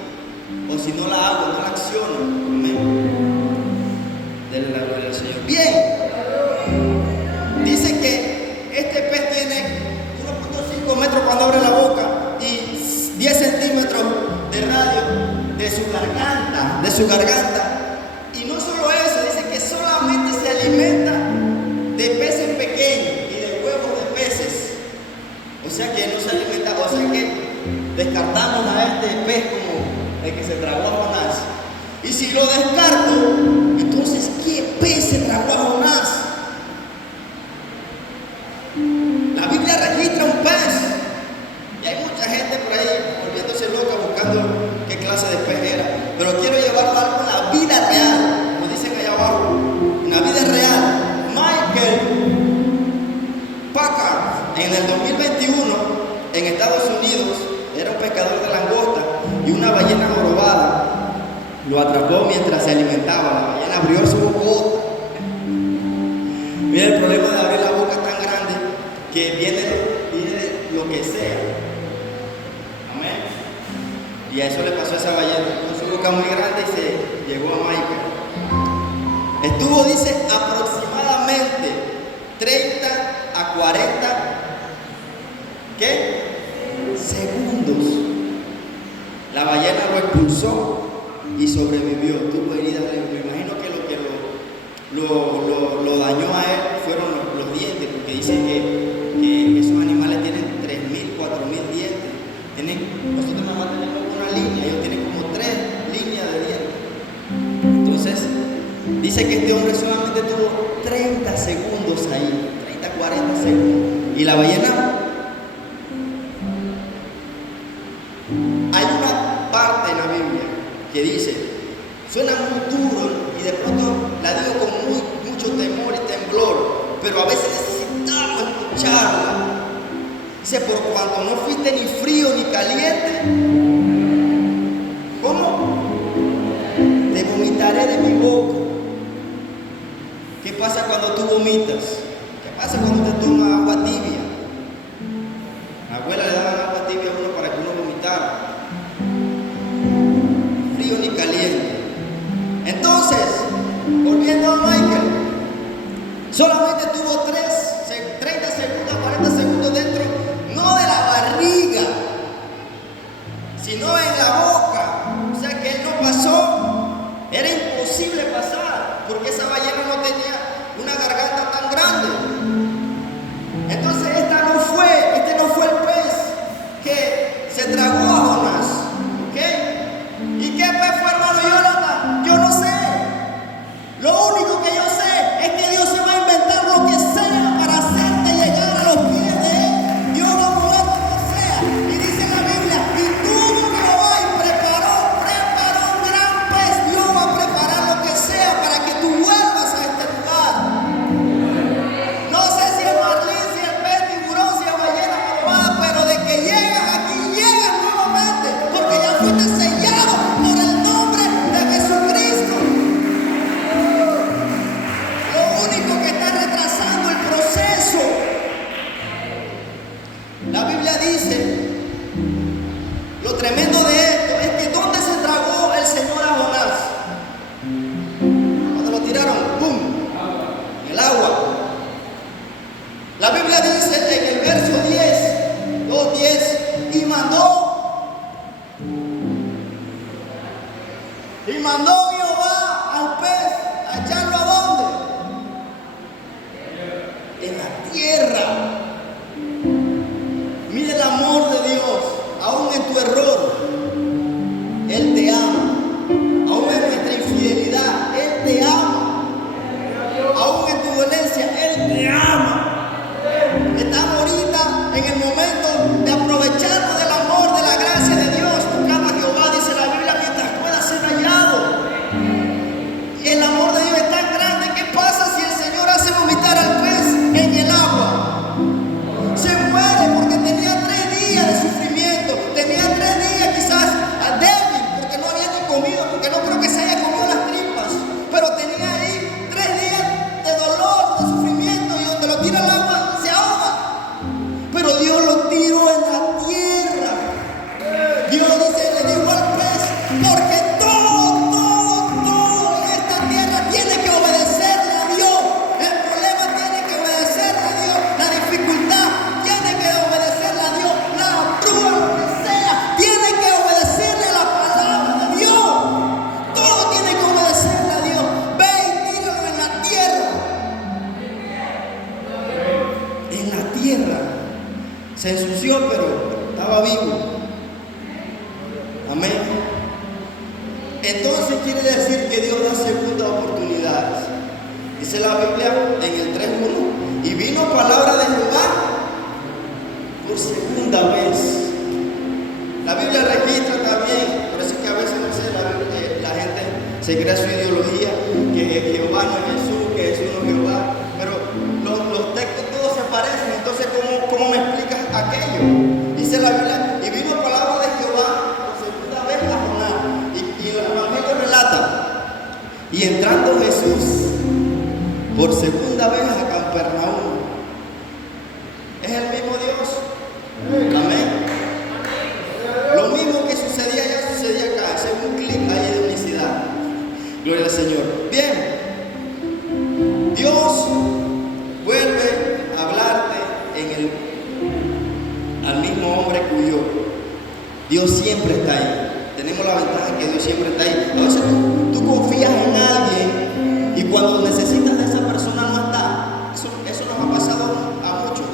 O si no la hago, no la acciono. Amén. Denle la gloria al Señor. Bien. Dice que este pez tiene 1.5 metros cuando abre la boca y 10 centímetros de radio de su garganta. Y no solo eso, dice que solamente se alimenta de peces pequeños y de huevos de peces. O sea que no se alimenta, o sea que descartamos a este pez como el que se tragó a Jonás. Y si lo descarto, entonces ¿qué pez se tragó a Jonás? La Biblia registra un pez. Y hay mucha gente por ahí volviéndose loca buscando qué clase de pez era. Pero quiero llevarlo a algo en la vida real, como dicen allá abajo. En la vida real, Michael Packard, en el 2021, en Estados Unidos, era un pescador de langosta y una ballena jorobada lo atrapó mientras se alimentaba. La ballena abrió su boca. Mira, el problema de abrir la boca es tan grande que viene lo que sea. Amén. Y a eso le pasó a esa ballena. Con su boca muy grande y se llegó a Michael. Estuvo, dice, aproximadamente 30 a 40, ¿qué? Segundos. La ballena lo expulsó y sobrevivió. Tuvo heridas. Me imagino que lo dañó a él fueron los dientes, porque dicen que esos animales tienen 3.000, 4.000 dientes. Nosotros nada más tenemos una línea, ellos tienen como 3 líneas de dientes. Entonces, dice que este hombre solamente tuvo 30 segundos ahí, 30, 40 segundos. Y la ballena, hay una parte en la Biblia que dice, suena muy duro y de pronto la digo con mucho temor y temblor, pero a veces necesitamos escucharla. Dice, por cuanto no fuiste ni frío ni caliente, ¿cómo? Te vomitaré de mi boca. ¿Qué pasa cuando tú vomitas? ¿Qué pasa cuando te tomas agua tibia? La abuela le daban agua tibia a uno para que uno vomitara. Frío ni caliente. Entonces, volviendo a Michael, solamente tuvo 30 segundos, 40 segundos dentro, no de la barriga, sino en la boca. O sea que él no pasó, era imposible pasar, porque esa ballena no tenía una garganta tan grande. Entonces este no fue el pez que se tragó a Jonás, ¿ok? ¿Y qué pez fue, hermano Jonathan? Yo no sé. Lo único que yo sé es que Dios se va a inventar lo que sea para hacerte llegar a los pies de Él. Dios no mueve lo que sea. Y dice la Biblia, y tuvo Jehová y preparó un gran pez. Dios va a preparar lo que sea para que tú vuelvas a este lugar. No sé si es marlín, si es pez, tiburón, si es ballena malvada, pero de que llegas aquí, llegas nuevamente, porque ya fuiste sellado por el nombre de Jesucristo. Lo único que está retrasando el proceso, la Biblia dice, lo tremendo de esto es que ¿dónde se tragó el Señor a Jonás? Cuando lo tiraron, ¡pum!, en el agua. La Biblia dice en el verso 10, 2:10, y mandó Jehová al pez a echarlo ¿a dónde? En la tierra. Mire el amor de Dios, aún en tu error, Él te ama. Aún en nuestra infidelidad, Él te ama. Aún en tu dolencia, Él te ama. Estamos ahorita en el momento de aprovecharnos del amor, de la gracia de Dios. Buscad a Jehová, dice la Biblia, mientras pueda ser hallado. El amor de Dios es tan grande. ¿Qué pasa si el Señor hace vomitar al pez en el agua? Se muere porque tenía 3 días de sufrimiento. Tenía 3 días quizás débil, porque no había ni comido, porque no creo que se haya comido las tripas. Pero tenía ahí 3 días de dolor, de sufrimiento, y donde lo tira al agua se ahoga. Pero Dios lo tiró en la tierra. Dios dice, le dijo al pez, porque todo en esta tierra tiene que obedecerle a Dios. El problema tiene que obedecerle a Dios. La dificultad tiene que obedecerle a Dios. La prueba, lo que sea, tiene que obedecerle a la palabra de Dios. Todo tiene que obedecerle a Dios. Ve y tíralo en la tierra. En la tierra. Se ensució, pero estaba vivo. Amén. Entonces quiere decir que Dios da segunda oportunidades. Dice la Biblia en el 3:1, y vino palabra de Jehová por segunda vez. La Biblia registra también, por eso es que a veces no sé, la gente se crea su ideología, que Jehová no es Jesús, que Jesús no es Jehová, pero los textos todos se parecen. Entonces, ¿cómo me explicas aquello? Dice la Biblia, y vino palabra de Jehová por segunda vez a Jonás, y el Evangelio relata, y entrando Jesús por segunda vez a Capernaum. Es el mismo Dios. Amén. Lo mismo que sucedía allá sucedía acá. Ese es un clic ahí de unicidad. Gloria al Señor. Bien. Dios siempre está ahí. Tenemos la ventaja que Dios siempre está ahí. A veces tú confías en alguien y cuando necesitas de esa persona no está. Eso nos ha pasado a muchos.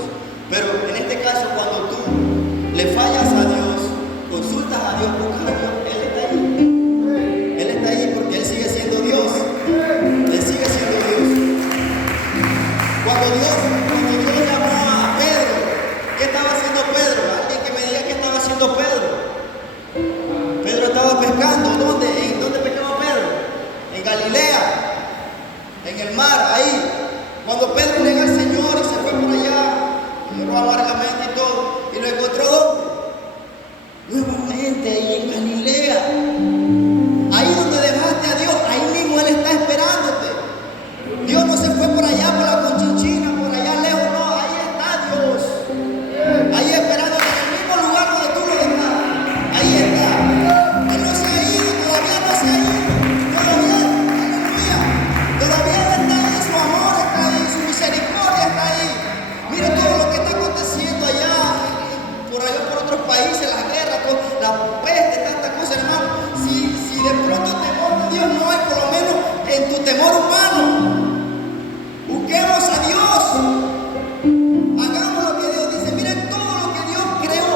Pero en este caso, cuando tú le fallas a Dios, consultas a Dios, buscas a Dios, Él está ahí. Él está ahí porque Él sigue siendo Dios. Él sigue siendo Dios. Cuando Dios llamó a Pedro, ¿qué estaba haciendo Pedro? Alguien que me diga qué estaba haciendo Pedro. Pedro estaba pescando. ¿Dónde? ¿En dónde pescaba Pedro? En Galilea, en el mar, ahí. Cuando Pedro llega al Señor y se fue por allá, lloró amargamente y todo, y lo encontró ¿dónde? Nuevamente ahí en Galilea. Ahí donde dejaste a Dios, ahí mismo Él está esperándote. Dios no se fue por allá, por la Conchinchina, por allá lejos, no, ahí está Dios. Ahí esperándote en el mismo lugar donde tú lo dejaste. Ahí está. Él no se ha ido, todavía no se ha ido. Todavía, aleluya. Todavía Él está ahí, su amor está ahí, su misericordia está ahí. Mire todo lo que está aconteciendo allá, por allá por otros países, las guerras, la peste, tantas cosas, hermano. Si de pronto temor de Dios no hay, por lo menos en tu temor humano, busquemos a Dios. Hagamos lo que Dios dice. Miren todo lo que Dios creó,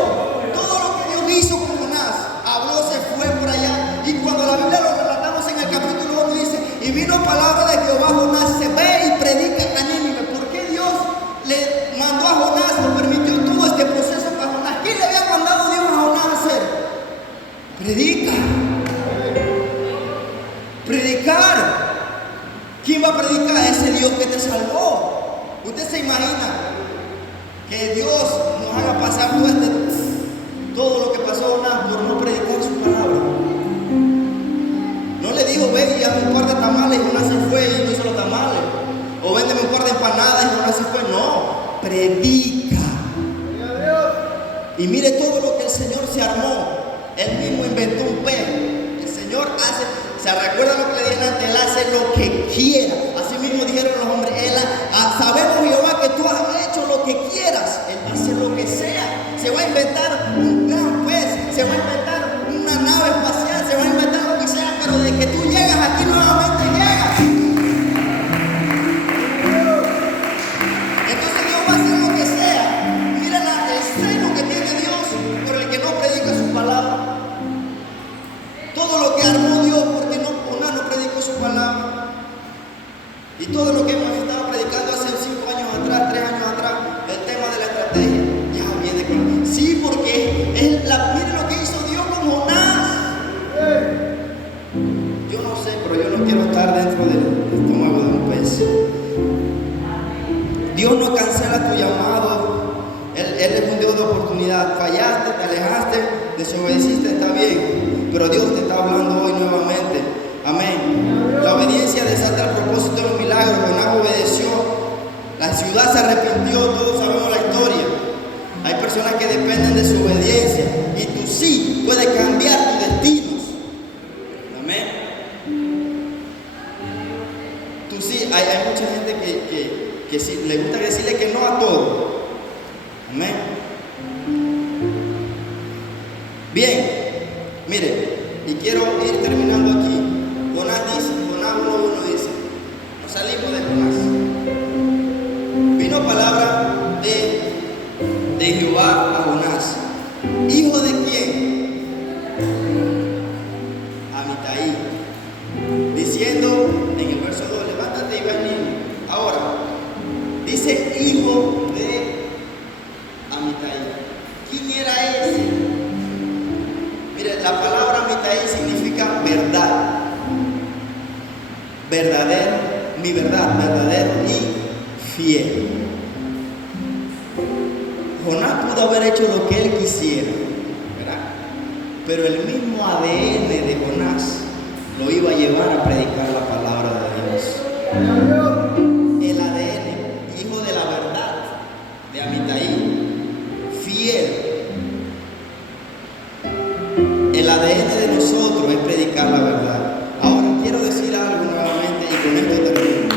todo lo que Dios hizo con Jonás. Habló, se fue por allá. Y cuando la Biblia lo relatamos en el capítulo 1 dice, y vino palabra de Jehová a Jonás, se ve y predica a Nínive. ¿Por qué Dios le mandó a Jonás, le permitió todo este proceso para Jonás? ¿Qué le había mandado Dios a Jonás a hacer? Predica. Predicar. ¿Quién va a predicar? Ese Dios que te salvó. Usted se imagina que Dios nos haga pasar todo lo que pasó Jonás por no predicar su palabra. No le dijo, ve y hazme un par de tamales, y Jonás se fue y no hizo los tamales. O véndeme un par de empanadas y Jonás se fue. No, predica. Y mire todo lo que el Señor se armó. Él mismo inventó un pez. El Señor hace, ¿se recuerda lo que le dije antes? Él hace lo que quiera. Así mismo dijeron los hombres, sabemos Jehová que tú has hecho lo que quieras. Él va a hacer lo que sea. Se va a inventar un gran pez, se va a inventar una nave espacial, se va a inventar lo que sea, pero de que tú llegas aquí nuevamente llegas. Entonces Dios va a hacer lo que sea. Mira el celo que tiene Dios por el que no predica su palabra. Todo lo que armó Dios porque Jonás no predicó su palabra. Y todo lo que hemos estado predicando hace 5 años atrás, 3 años atrás, el tema de la estrategia, ya viene con... Sí, porque mire lo que hizo Dios con Jonás. Yo no sé, pero yo no quiero estar dentro del estómago de un pez. Dios no cancela tu llamado. Él es un Dios de oportunidad. Fallaste, te alejaste, desobedeciste, está bien. Pero Dios te está hablando hoy nuevamente. Amén. La obediencia desata el propósito de los milagros. Jonás obedeció. La ciudad se arrepintió. Todos sabemos la historia. Hay personas que dependen de su obediencia. Y tú sí puedes cambiar tus destinos. Amén. Tú sí. Hay mucha gente que sí, le gusta decirle que no a todo. Amén. Bien. Mire, y quiero ir terminando aquí. Jonás 1:1 dice, nos salimos de Jonás. Vino palabra de Jehová a Jonás. ¿Hijo de quién? Amitai. Diciendo en el verso 2, levántate y ve al niño. Ahora, dice hijo de Amitai. ¿Quién era ese? Mire, la palabra Amitai significa verdad. Verdadero, mi verdad, verdadero y fiel. Jonás pudo haber hecho lo que él quisiera, ¿verdad? Pero el mismo ADN de Jonás lo iba a llevar a predicar la palabra de Dios. El ADN, hijo de la verdad, de Amitai, fiel. El ADN de nosotros es predicar la verdad. Ahora quiero decir algo nuevamente y con esto termino.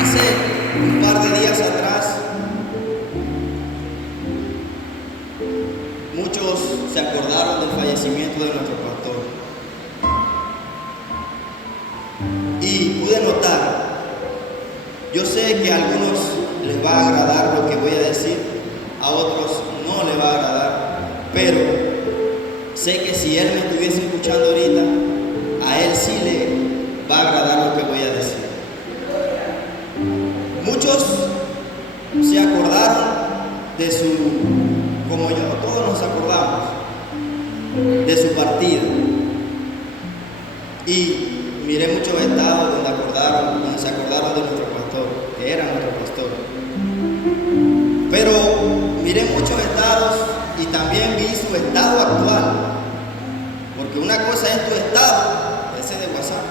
Hace un par de días atrás muchos se acordaron del fallecimiento de nuestro pastor. Y pude notar, yo sé que a algunos les va a agradar lo que voy a decir, a otros no les va a agradar, pero sé que si él me estuviese escuchando ahorita, a él sí le va a agradar lo que voy a decir. Muchos se acordaron de su, como yo, todos nos acordamos de su partida. Y miré muchos estados donde se acordaron de nuestro pastor, que era nuestro pastor. Pero miré muchos estados y también vi su estado actual. Porque una cosa es tu estado, ese de WhatsApp,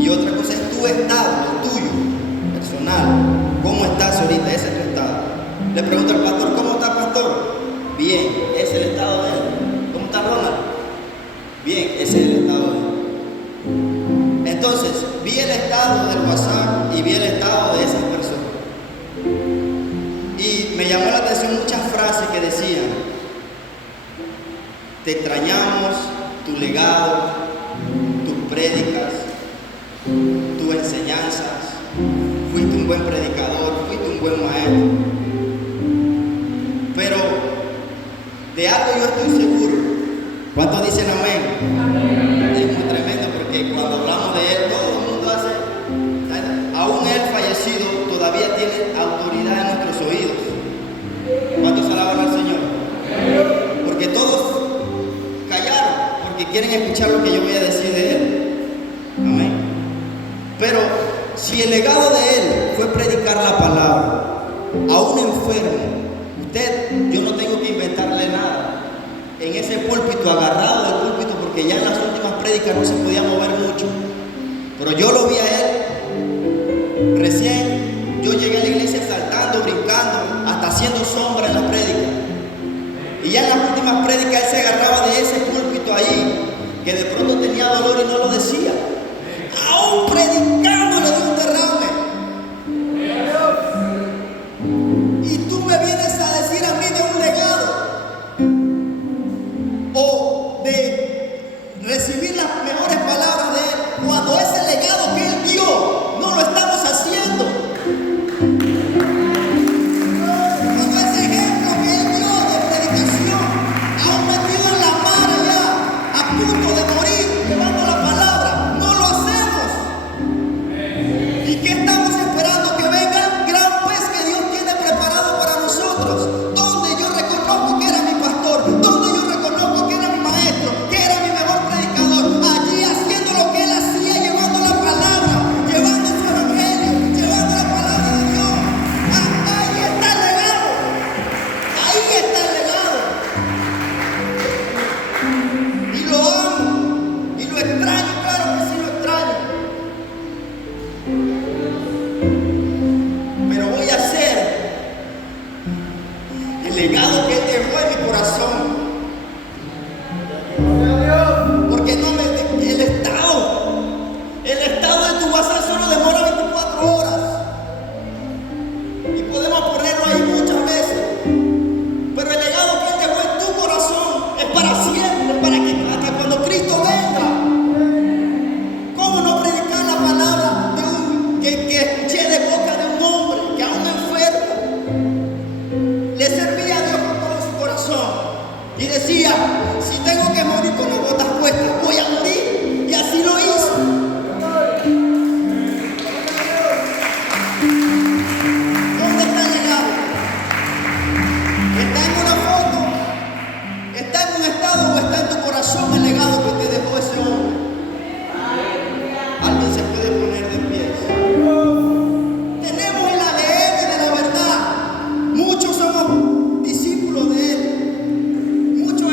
y otra cosa es tu estado, el tuyo, personal. ¿Cómo estás ahorita? Ese es tu estado. Le pregunto al pastor, ¿cómo está, pastor? Bien, ese es el estado de él. ¿Cómo está Ronald? Bien, ese es el estado de él. Entonces, vi el estado del WhatsApp y vi el estado de esas personas. Y me llamó la atención muchas frases que decían: te extrañamos, tu legado, tus prédicas, tus enseñanzas, fuiste un buen predicador, fuiste un buen maestro. Pero de algo yo estoy seguro. ¿Cuántos dicen amén? Amén. Es muy tremendo porque cuando hablamos de él, todo el mundo hace, aún él fallecido todavía tiene autoridad en nuestros oídos. ¿Cuántos alaban al Señor? Porque todos callaron porque quieren escuchar lo que yo voy a decir de él. Amén. Pero si el legado de él fue predicar la palabra a un enfermo, yo no tengo que inventarle nada. En ese púlpito, agarrado del púlpito, porque ya en las últimas prédicas no se podía mover mucho, pero yo lo vi a él. Recién yo llegué a la iglesia saltando, brincando, hasta haciendo sombra en la prédica. Y ya en las últimas prédicas él se agarraba de ese púlpito ahí, que de pronto tenía dolor y no lo decía. Aún predicando le dio un derrame. Y tú me vienes a decir a mí de un legado o de recibir las mejores palabras de él, cuando ese legado que él dio no lo estamos haciendo. Cuando ese ejemplo que él dio de predicación, aún metido en la mar allá, a punto de morir, llevando la palabra, no lo hacemos. ¿Y qué estamos esperando? Que venga el gran pez que Dios tiene preparado para nosotros, donde yo reconozco que era mi pastor, donde yo reconozco que era mi maestro, que era mi mejor predicador, allí haciendo lo que él hacía, llevando la palabra, llevando su evangelio, llevando la palabra de Dios. Ahí está el legado, ahí está el legado. Y lo amo, y lo extraño, claro que sí lo extraño. Pero voy a hacer el legado que él dejó en mi corazón. Porque no me, el estado de tu WhatsApp solo demora 24 horas. Y podemos ponerlo ahí muchas veces. Pero el legado que él dejó en tu corazón es para siempre, para que hasta cuando Cristo venga. ¿Cómo no predicar la palabra que escuché de boca de un hombre que aún enfermo le servía a Dios con todo su corazón? Y decía, si tengo que morir con las botas puestas, voy a morir. Y así lo hizo. ¿Dónde está el legado? ¿Está en una foto? ¿Está en un estado o está en tu corazón el legado que te dejó ese hombre? Alguien se puede poner de pie. Tenemos el ADN de la verdad. Muchos somos discípulos de él. Muchos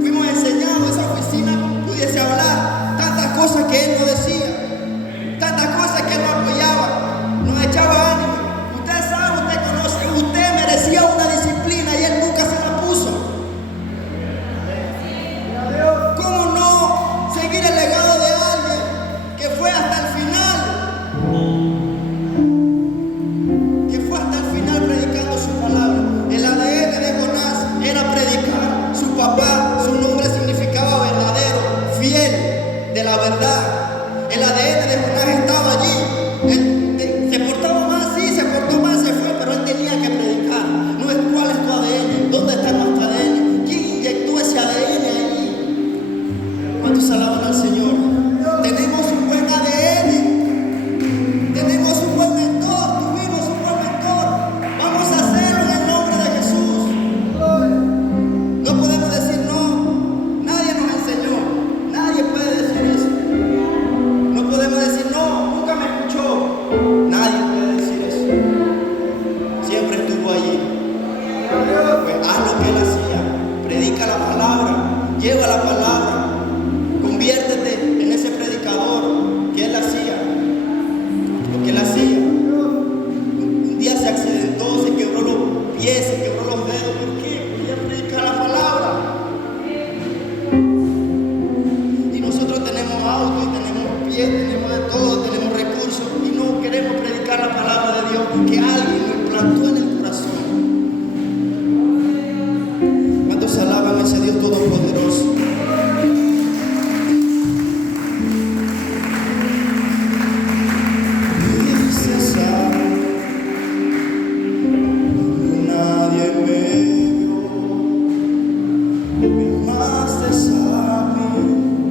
fuimos enseñados esa oficina. podemos decir no, nadie nos enseñó, nadie puede decir eso. No podemos decir no, nunca me escuchó, nadie puede decir eso. Siempre estuvo allí. Pues haz lo que él hacía, predica la palabra, lleva la palabra, conviértete en ese predicador que él hacía. Lo que él hacía. Un día se accidentó, se quebró los pies, se quebró los dedos. ¿Por qué? Quería predicar la palabra. Y nosotros tenemos auto, y tenemos pies, tenemos de todo, tenemos recursos, y no queremos predicar la palabra de Dios que alguien nos plantó en el corazón. ¿Cuántos alaban a ese Dios todopoderoso? Más te sabe.